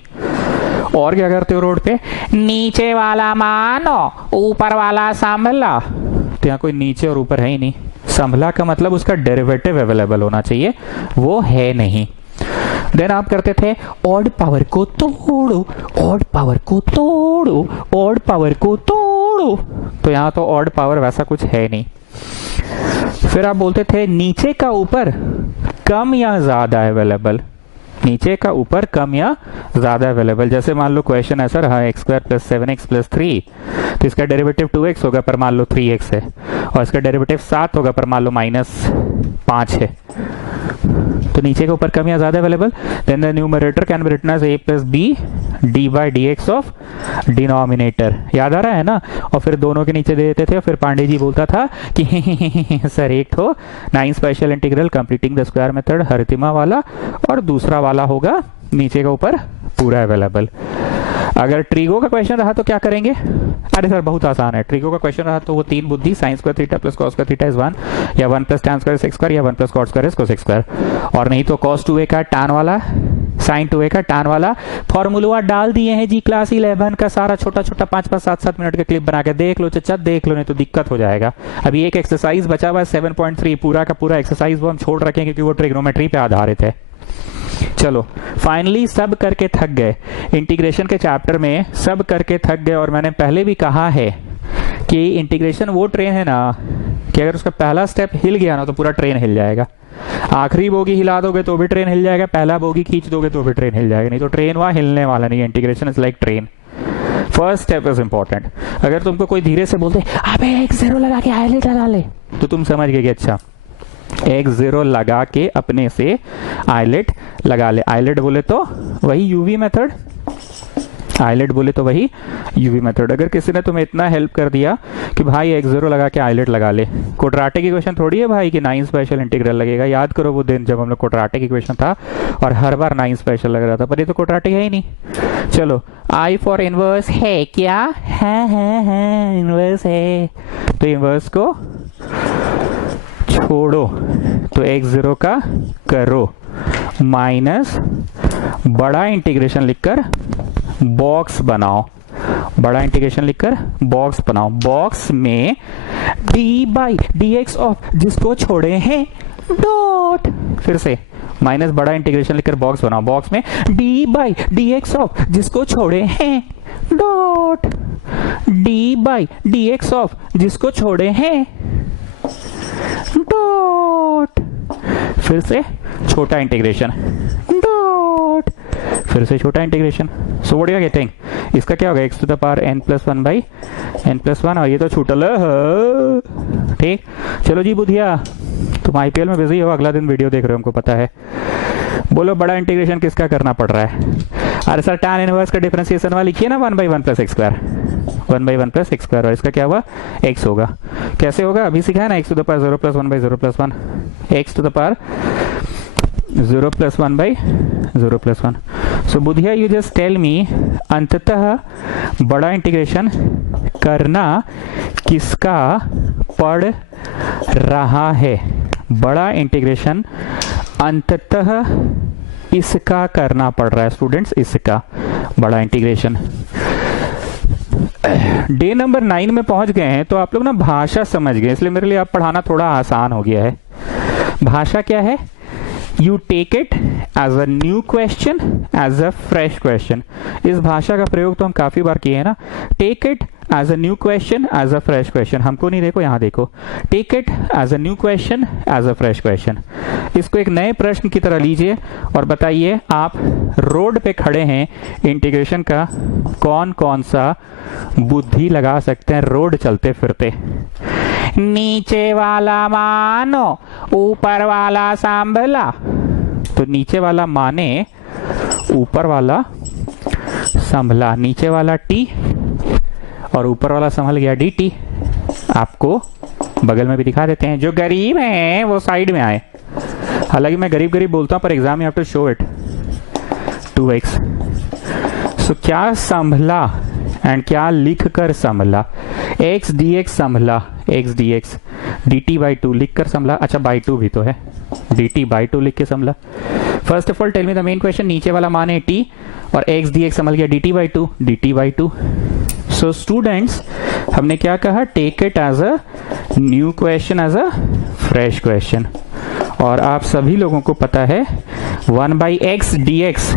और क्या करते हो रोड पे, नीचे वाला मानो ऊपर वाला संभला। तो यहाँ कोई नीचे और ऊपर है ही नहीं। संभला का मतलब उसका डेरिवेटिव अवेलेबल होना चाहिए, वो है नहीं। देन आप करते थे ऑड पावर को तोड़ो, ऑड पावर को तोड़ो, ऑड पावर को तोड़ो। तो यहाँ तो ऑड पावर वैसा कुछ है नहीं। फिर आप बोलते थे नीचे का ऊपर कम या ज्यादा अवेलेबल, नीचे का ऊपर कम या ज्यादा अवेलेबल। जैसे मान लो क्वेश्चन ऐसा रहा x square plus 7x plus 3, तो इसका डेरिवेटिव 2x होगा पर मान लो 3x है, और इसका डेरिवेटिव 7 होगा पर मान लो -5 है। तो नीचे के ऊपर कम या ज्यादा available. Then the numerator can be written as a plus b dy dx of denominator. याद आ रहा है ना। और फिर दोनों के नीचे दे देते थे। फिर पांडे जी बोलता था कि सर एक तो 9 special integral completing the square method Haritima वाला, और दूसरा वाला होगा नीचे के ऊपर पूरा अवेलेबल। अगर ट्रिगो का क्वेश्चन रहा तो क्या करेंगे। अरे सर बहुत आसान है। ट्रिगो का क्वेश्चन रहा तो वो 3 बुद्धि sin square theta plus cos square theta is 1, या 1 plus tan square sec square, या 1 plus cot square is cosec square. और नहीं तो cos 2a का tan वाला, sin 2a का tan वाला। फॉर्मूला डाल दिए हैं जी क्लास 11 का सारा, छोटा छोटा 5-5 7-7 मिनट का क्लिप बना के देख लो चचा, देख लो, नहीं तो दिक्कत हो जाएगा। अभी एक एक्सरसाइज बचा हुआ है 7.3, पूरा का पूरा एक्सरसाइज वो हम छोड़ रखे हैं क्योंकि वो ट्रिग्नोमेट्री पे आधारित है। चलो फाइनली सब करके थक गए, इंटीग्रेशन के चैप्टर में सब करके थक गए। और मैंने पहले भी कहा है कि इंटीग्रेशन वो ट्रेन है ना कि अगर उसका पहला स्टेप हिल गया ना तो पूरा ट्रेन हिल जाएगा। आखिरी बोगी हिला दोगे तो भी ट्रेन हिल जाएगा, पहला बोगी खींच दोगे तो भी ट्रेन हिल जाएगा, नहीं तो ट्रेन वहां हिलने वाला नहीं। Integration is like train, first step is important. अगर तुमको कोई धीरे से बोलते अबे x0 लगा के आइलेट लगा ले, तो तुम समझ गए कि अच्छा x0 लगा के अपने से आइलेट लगा ले। आइलेट बोले तो वही यूवी मेथड, आइलेट बोले तो वही यूवी मेथड। अगर किसी ने तुम्हें इतना हेल्प कर दिया कि भाई x0 लगा के आइलेट लगा ले, कोट्राटे की क्वेश्चन थोड़ी है भाई कि 9 स्पेशल इंटीग्रल लगेगा। याद करो वो दिन जब हम लोग कोट्राटे की क्वेश्चन था और हर बार 9 स्पेशल लग रहा था, पर ये तो कोट्राटे है ही नहीं। चलो आई फॉर इनवर्स है क्या, है इनवर्स है, तो इनवर्स को छोड़ो, तो x0 का करो माइनस बड़ा इंटीग्रेशन लिखकर बॉक्स बनाओ, बड़ा इंटीग्रेशन लिखकर बॉक्स बनाओ। बॉक्स में d by d x of जिसको छोड़े हैं डॉट, फिर से माइनस बड़ा इंटीग्रेशन लिखकर बॉक्स बनाओ। बॉक्स में d by d x of जिसको छोड़े हैं dot, d by d x of जिसको छोड़े हैं डॉट, फिर से छोटा इंटीग्रेशन डॉट, फिर से छोटा integration. So what you getting, इसका क्या होगा x to the power n plus 1 by n plus 1, और ये तो छूटल है। ठीक, चलो जी बुधिया, तुम आईपीएल में बिजी हो, अगला दिन वीडियो देख रहे हो हमको पता है। बोलो बड़ा इंटीग्रेशन किसका करना पड़ रहा है। अरे सर tan इनवर्स का डिफरेंशिएशन वाला लिखिए ना 1/1 plus x square, 1/1 plus x square, और इसका क्या हुआ x होगा। कैसे होगा अभी सीखा है ना, x to the power 0 plus 1 by 0 plus 1, x to the power 0 plus 1 by 0 plus 1। So Budhiya you just tell me अंततः बड़ा इंटीग्रेशन करना किसका पड़ रहा है। बड़ा इंटीग्रेशन अंततः इसका करना पड़ रहा है स्टूडेंट्स, इसका बड़ा इंटीग्रेशन। डे नंबर 9 में पहुंच गए हैं तो आप लोग ना भाषा समझ गए, इसलिए मेरे लिए आप पढ़ाना थोड़ा आसान हो गया है। भाषा क्या है, you take it as a new question, as a fresh question. इस भाषा का प्रयोग तो हम काफी बार किए हैं ना, take it as a new question, as a fresh question. हमको नहीं देखो, यहाँ देखो, take it as a new question, as a fresh question. इसको एक नए प्रश्न की तरह लीजिए और बताइए आप रोड पे खड़े हैं, इंटीग्रेशन का कौन कौन सा बुद्धि लगा सकते हैं रोड चलते फिरते। नीचे वाला मानो ऊपर वाला संभला। तो नीचे वाला माने ऊपर वाला संभला, नीचे वाला टी और ऊपर वाला संभल गया डी टी। आपको बगल में भी दिखा देते हैं, जो गरीब हैं वो साइड में आए। हालांकि मैं गरीब गरीब बोलता हूं पर एग्जाम में have to show it 2x। So क्या संभला एंड क्या लिख कर संभला, x dx संभला, x dx dt by 2 लिख कर संभला। अच्छा by 2 भी तो है, dt by 2 लिख के संभला। First of all tell me the main question, नीचे वाला मान है t और x dx संभल गया dt by 2, dt by 2। So students हमने क्या कहा, take it as a new question, as a fresh question. और आप सभी लोगों को पता है 1/x dx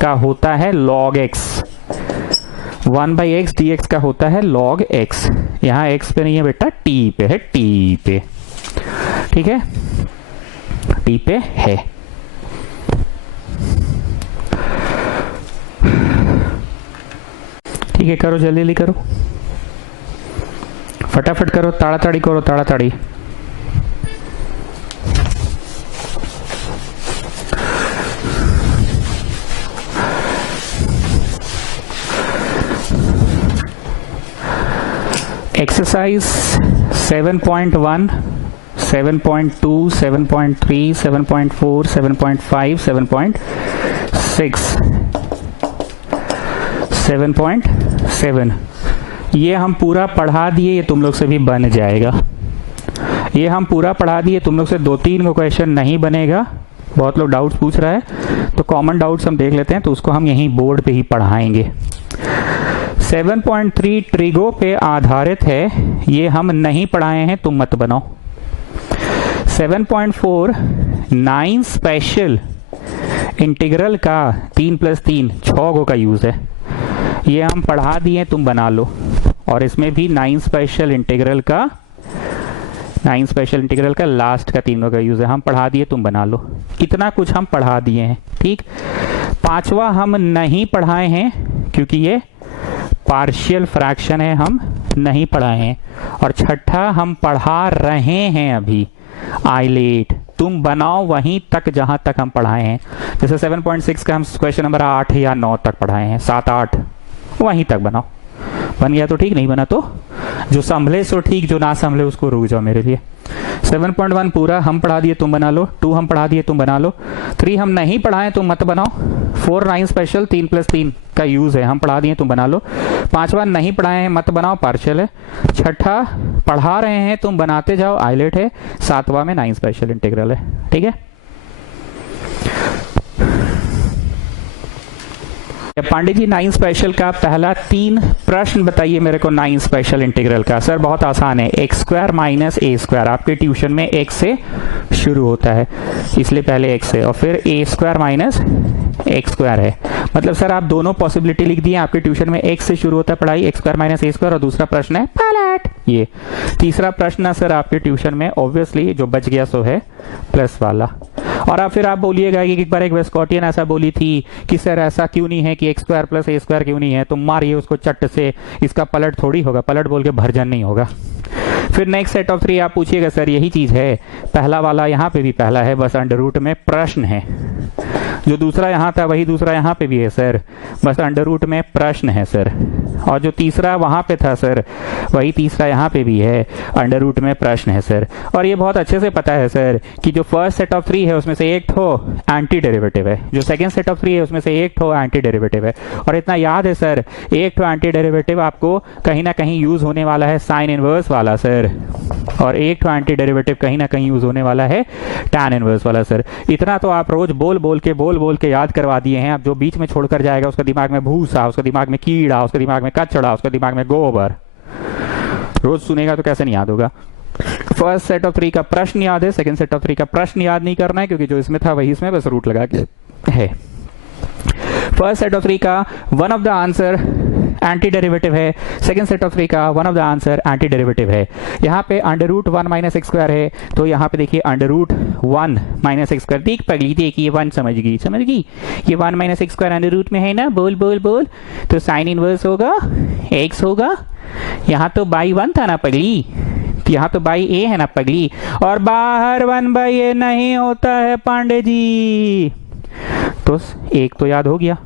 का होता है log x, 1/x dx का होता है log x। यहां x पे नहीं है बेटा, t पे है, t पे, ठीक है, t पे है। ठीक है, करो जल्दी जल्दी करो, फटाफट करो, ताड़ाताड़ी करो, ताड़ाताड़ी। एक्सरसाइज 7.1, 7.2, 7.3, 7.4, 7.5, 7.6, 7.7 ये हम पूरा पढ़ा दिए, ये तुम लोग से भी बन जाएगा। ये हम पूरा पढ़ा दिए, तुम लोग से 2-3 को क्वेश्चन नहीं बनेगा। बहुत लोग डाउट्स पूछ रहा है, तो कॉमन डाउट्स हम देख लेते हैं, तो उसको हम यहीं बोर्ड पे ही पढ़ाएंगे। 7.3 ट्रिगो पे आधारित है, ये हम नहीं पढ़ाए हैं, तुम मत बनाओ। 7.4 9 स्पेशल इंटीग्रल का 3+3 6 का यूज है, ये हम पढ़ा दिए, तुम बना लो। और इसमें भी 9 स्पेशल इंटीग्रल का लास्ट का 3 का यूज है, हम पढ़ा दिए, तुम बना लो। इतना कुछ हम पढ़ा दिए हैं, ठीक। 5वां हम नहीं पढ़ाए हैं क्योंकि ये पार्शियल फ्रैक्शन है, हम नहीं पढ़ाए हैं। और 6ठा हम पढ़ा रहे हैं अभी, आइलेट। तुम बनाओ वहीं तक जहां तक हम पढ़ाए हैं। जैसे 7.6 का हम क्वेश्चन नंबर 8 या 9 तक पढ़ाए हैं, 7-8 वहीं तक बनाओ। बन गया तो ठीक, नहीं बना तो जो संभले सो ठीक, जो ना संभले उसको रुक जाओ मेरे लिए। 7.1 पूरा हम पढ़ा दिए, तुम बना लो। 2 हम पढ़ा दिए, तुम बना लो। 3 हम नहीं पढ़ाए, तुम मत बनाओ। 4 9 स्पेशल 3+3 का यूज है, हम पढ़ा दिए, तुम बना लो। 5वां नहीं पढ़ाए हैं, मत बनाओ, पार्शियल है। 6ठा पढ़ा रहे हैं, तुम बनाते जाओ, आइलेट है। 7वां में 9 स्पेशल इंटीग्रल है, ठीक है। पांडे जी 9 स्पेशल का पहला 3 प्रश्न बताइए मेरे को। 9 स्पेशल इंटीग्रल का सर बहुत आसान है, x² माइनस a²। आपके ट्यूशन में x से शुरू होता है, इसलिए पहले x है और फिर a² माइनस x² है। मतलब सर आप दोनों पॉसिबिलिटी लिख दिए, आपके ट्यूशन में x से शुरू होता है पढ़ाई, x² माइनस a² और दूसरा प्रश्न है पलट। ये तीसरा प्रश्न सर आपके ट्यूशन में ऑब्वियसली जो बच गया सो है प्लस वाला। और आप फिर आप बोलिएगा कि एक बार एक वेस्कॉटियन ऐसा बोली थी कि सर ऐसा क्यों नहीं है कि x² प्लस a² क्यों नहीं है, तो मारिए उसको चट से, इसका पलट थोड़ी होगा, पलट बोल के भरजन नहीं होगा। फिर नेक्स्ट सेट ऑफ 3 आप पूछिएगा सर यही चीज है, पहला वाला यहाँ पे भी पहला है, बस अंडर रूट में प्रश्न है। जो दूसरा यहाँ था वही दूसरा यहाँ पे भी है सर, बस अंडर रूट में प्रश्न है सर। और जो तीसरा वहां पे था सर वही तीसरा यहाँ पे भी है, अंडर रूट में प्रश्न है सर। और ये बहुत अच्छे से पता है सर कि जो फर्स्ट सेट ऑफ 3 है उसमें से एक ठो एंटी डेरिवेटिव है, जो सेकंड सेट ऑफ 3 है उसमें से एक ठो एंटी डेरिवेटिव है। और इतना याद है सर, एक ठो एंटी डेरिवेटिव आपको कहीं ना कहीं यूज होने वाला है साइन इनवर्स वाला सर, और एक ठो एंटी डेरिवेटिव कहीं ना कहीं यूज होने वाला है टैन इनवर्स वाला सर। इतना तो आप रोज बोल बोल के याद करवा दिए हैं। अब जो बीच में छोड़कर जाएगा उसका दिमाग में भूसा, उसका दिमाग में कीड़ा, उसका दिमाग में कचड़ा, उसका दिमाग में गोबर, रोज सुनेगा तो कैसे नहीं याद होगा। फर्स्ट सेट ऑफ 3 का प्रश्न याद है, सेकंड सेट ऑफ 3 का प्रश्न याद नहीं करना है क्योंकि जो इसमें था वही इसमें बस रूट लगा के है। फर्स्ट सेट ऑफ 3 का one of the answer anti derivative है, सेकंड सेट ऑफ 3 का one of the answer anti derivative है। यहाँ पे अंडर रूट 1 माइनस x² है, तो यहाँ पे देखिए अंडर रूट 1 माइनस x²। देख पगली देख, ये 1 समझ गई, ये 1 माइनस x² अंडर रूट में है ना, बोल तो साइन इनवर्स होगा x होगा, यहाँ तो बाई 1 था ना पगली, तो यहाँ तो बाई ए है ना पगली, और बाहर 1/a नहीं होता है पांडे जी। तो एक तो याद हो गया,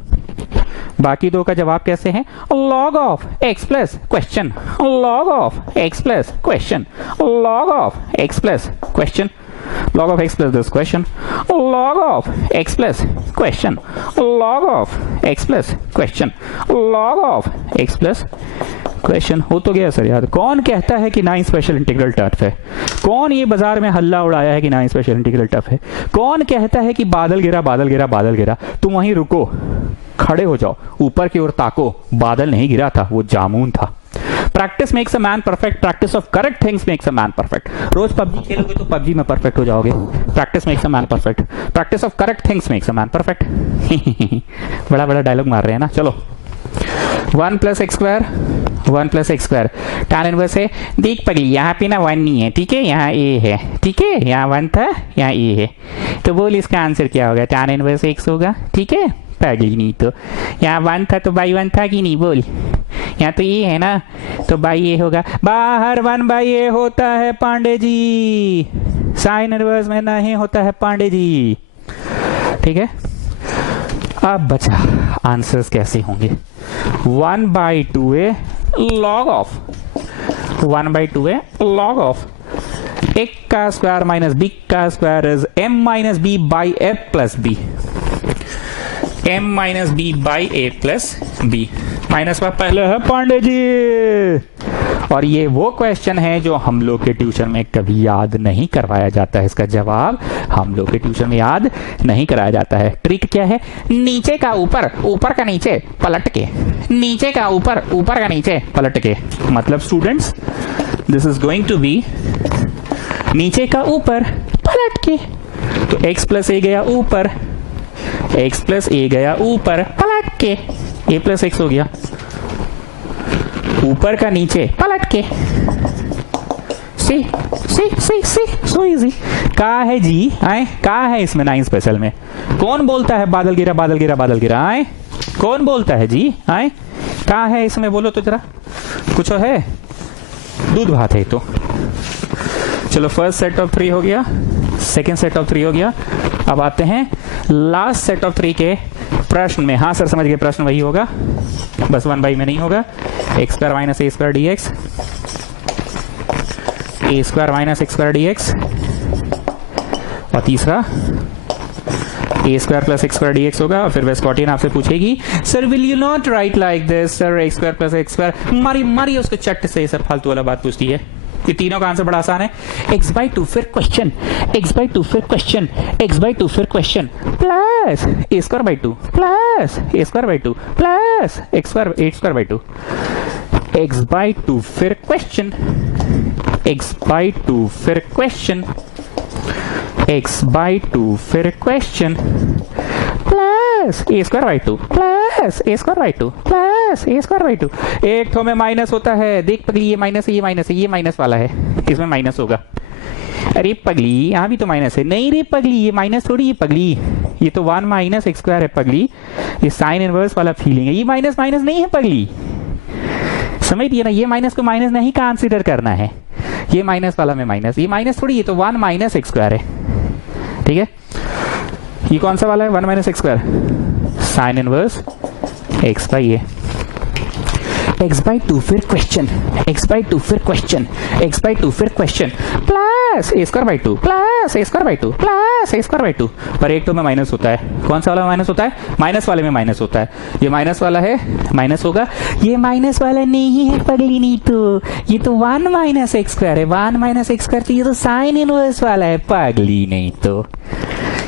बाकी दो का जवाब कैसे है? log of x plus question, log of x plus question, log of x plus question, log of x plus this question, log of x plus question, log of x plus question, log of x plus question. हो तो गया सर यार। कौन कहता है कि 9 स्पेशल इंटीग्रल टफ है? कौन ये बाजार में हल्ला उड़ाया है कि 9 स्पेशल इंटीग्रल टफ है? कौन कहता है कि बादल गिरा बादल गिरा बादल गिरा? तुम वहीं रुको, खड़े हो जाओ, ऊपर की ओर ताको, बादल नहीं गिरा था, वो जामुन था। Practice makes a man perfect, practice of correct things makes a man perfect. रोज पबजी खेलोगे तो पबजी में परफेक्ट हो जाओगे। Practice makes a man perfect, practice of correct things makes a man perfect. बड़ा बड़ा डायलॉग मार रहे हैं ना। चलो 1 plus x square, 1 plus x square tan inverse है। देख पगली यहाँ पे ना 1 नहीं है, ठीक है, यहाँ a है, ठीक है, यहाँ 1 था, यहाँ a है, तो बोल इसका आंसर क्या होगा? tan इनवर्स x होगा, ठीक है पगली। नहीं तो यहाँ 1 था तो बाई 1 था कि नहीं? बोल, यहाँ तो a है ना, तो बाई a होगा। बाहर 1/a होता है पांडे जी, साइन इनवर्स में नहीं होता है पांडे जी, ठीक है। अब बचा आंसर्स कैसे होंगे? 1/2a log of 1/2a log of a का स्क्वायर माइनस b का square is m minus b by a plus b, m minus b by a plus b। Minus का पहले है पांडे जी, और ये वो क्वेश्चन है जो हम लोग के ट्यूशन में कभी याद नहीं करवाया जाता है। इसका जवाब हम लोग के ट्यूशन में याद नहीं कराया जाता है। ट्रिक क्या है? नीचे का ऊपर, ऊपर का नीचे पलट के, नीचे का ऊपर, ऊपर का नीचे पलट के। मतलब students, this is going to be नीचे का ऊपर पलट के। तो x प्लस a गया ऊपर, x प्लस a गया ऊपर पलट के, a प्लस x हो गया ऊपर का नीचे पलट के। सी सी सी सी सो इजी। कहा है जी? आए कहा है इसमें 9 स्पेशल में? कौन बोलता है बादल गिरा बादल गिरा बादल गिरा? आए कौन बोलता है जी? आए कहा है इसमें? बोलो तो जरा, कुछ है? दूध भात है तो। चलो फर्स्ट सेट ऑफ 3 हो गया, सेकेंड सेट ऑफ 3 हो गया। अब आते हैं लास्ट सेट ऑफ 3 के प्रश्न में। हाँ सर समझ गए, प्रश्न वही होगा, बस 1/, में नहीं होगा। X square minus a square d x, a square minus x square d x, और तीसरा a square plus x square d x होगा। और फिर वेस्कॉटियन आपसे पूछेगी, sir will you not write like this sir, x square plus x square. मारी मारी उसको चट्ट से, सब फालतू वाला बात पूछती है। ये तीनों का आंसर बड़ा आसान है। x/2 फिर क्वेश्चन, x/2 फिर क्वेश्चन, x/2 फिर question, plus a²/2 plus a²/2 plus x²/2, x/2 फिर क्वेश्चन, x/2 फिर क्वेश्चन, x/2 फिर question, plus a²/2 plus a²/2 plus a²/2। एक तो में माइनस होता है, देख पगली, ये माइनस है, ये माइनस है, ये माइनस वाला है, इसमें माइनस होगा। अरे पगली यहाँ भी तो माइनस है। नहीं रे पगली, ये माइनस थोड़ी है पगली, ये तो 1 माइनस एक्स स्क्वायर है पगली। ये साइन इनवर्स वाला फीलिंग है, ये माइनस माइनस नहीं है पगली, समझ दिए ना? ये माइनस को माइनस नहीं कंसीडर करना है, ये माइनस वाला में माइनस, ये माइनस थोड़ी, ये तो 1 माइनस एक्स स्क्वायर है, ठीक है। ये कौन सा वाला है? 1 minus x square, sine inverse x/a। x/2 फिर क्वेश्चन, x/2 फिर क्वेश्चन, x/2 फिर question, plus a²/2 plus a²/2 plus a²/2। पर एक तो में माइनस होता है। कौन सा वाला माइनस होता है? माइनस वाले में माइनस होता है। ये माइनस वाला है, माइनस होगा। ये माइनस वाला नहीं है पगली, नहीं तो ये तो 1 माइनस एक्स स्क्वायर है, 1 माइनस एक्स स्क्वायर, तो ये तो साइन इनवर्स वाला है पगली, नहीं तो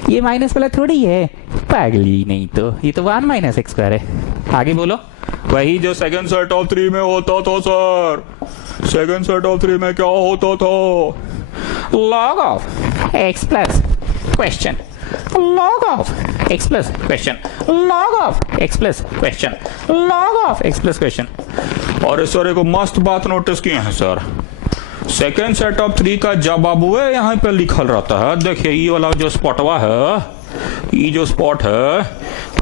ये माइनस वाला थोड़ी है पगली, नहीं तो ये तो 1 माइनस एक्स स्क्वायर है। आगे बोलो। वही जो सेकंड सेट ऑफ 3 में होता था सर। सेकंड सेट ऑफ 3 में क्या होता था? log of x plus question, log of x plus question, log of x plus question, log of x plus question. और सर एक मस्त बात नोटिस किए हैं सर, सेकेंड सेट ऑफ 3 का जवाब है यहाँ पे लिखल रहता है। देखिए ये वाला जो स्पॉटवा है, ये जो स्पॉट है,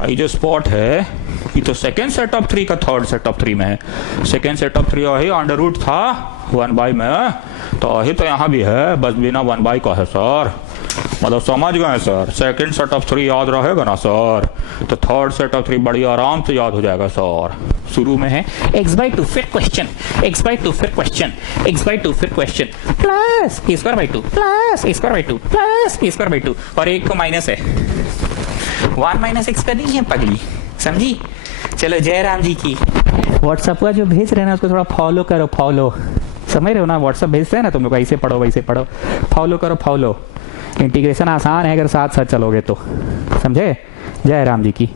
ये जो स्पॉट है, ये तो सेकेंड सेट ऑफ 3 का थर्ड सेट ऑफ 3 में है। सेकेंड सेट ऑफ 3 वही अंडर रूट था, 1/, में तो वही तो यहाँ भी है, बस बिना 1/, का है सर। मतलब समझ गए सर, सेकंड सेट ऑफ 3 याद रहेगा ना सर, तो थर्ड सेट ऑफ 3 बड़ी आराम से याद हो जाएगा सर। शुरू में है x/2 फिर क्वेश्चन, x/2 फिर क्वेश्चन, x/2 फिर question plus a²/2 plus a²/2 plus a²/2 और एक को माइनस है, 1 - x कर दीजिए पगली, समझी। चलो जयराम जी की व्हाट्सएप का जो भेज रहे हैं ना उसको थोड़ा फॉलो करो, फॉलो, समझ रहे हो ना, व्हाट्सएप भेजते हैं ना तुम लोग, ऐसे पढ़ो वैसे पढ़ो, फॉलो करो फॉलो। इंटीग्रेशन आसान है अगर साथ साथ चलोगे तो, समझे। जय राम जी की।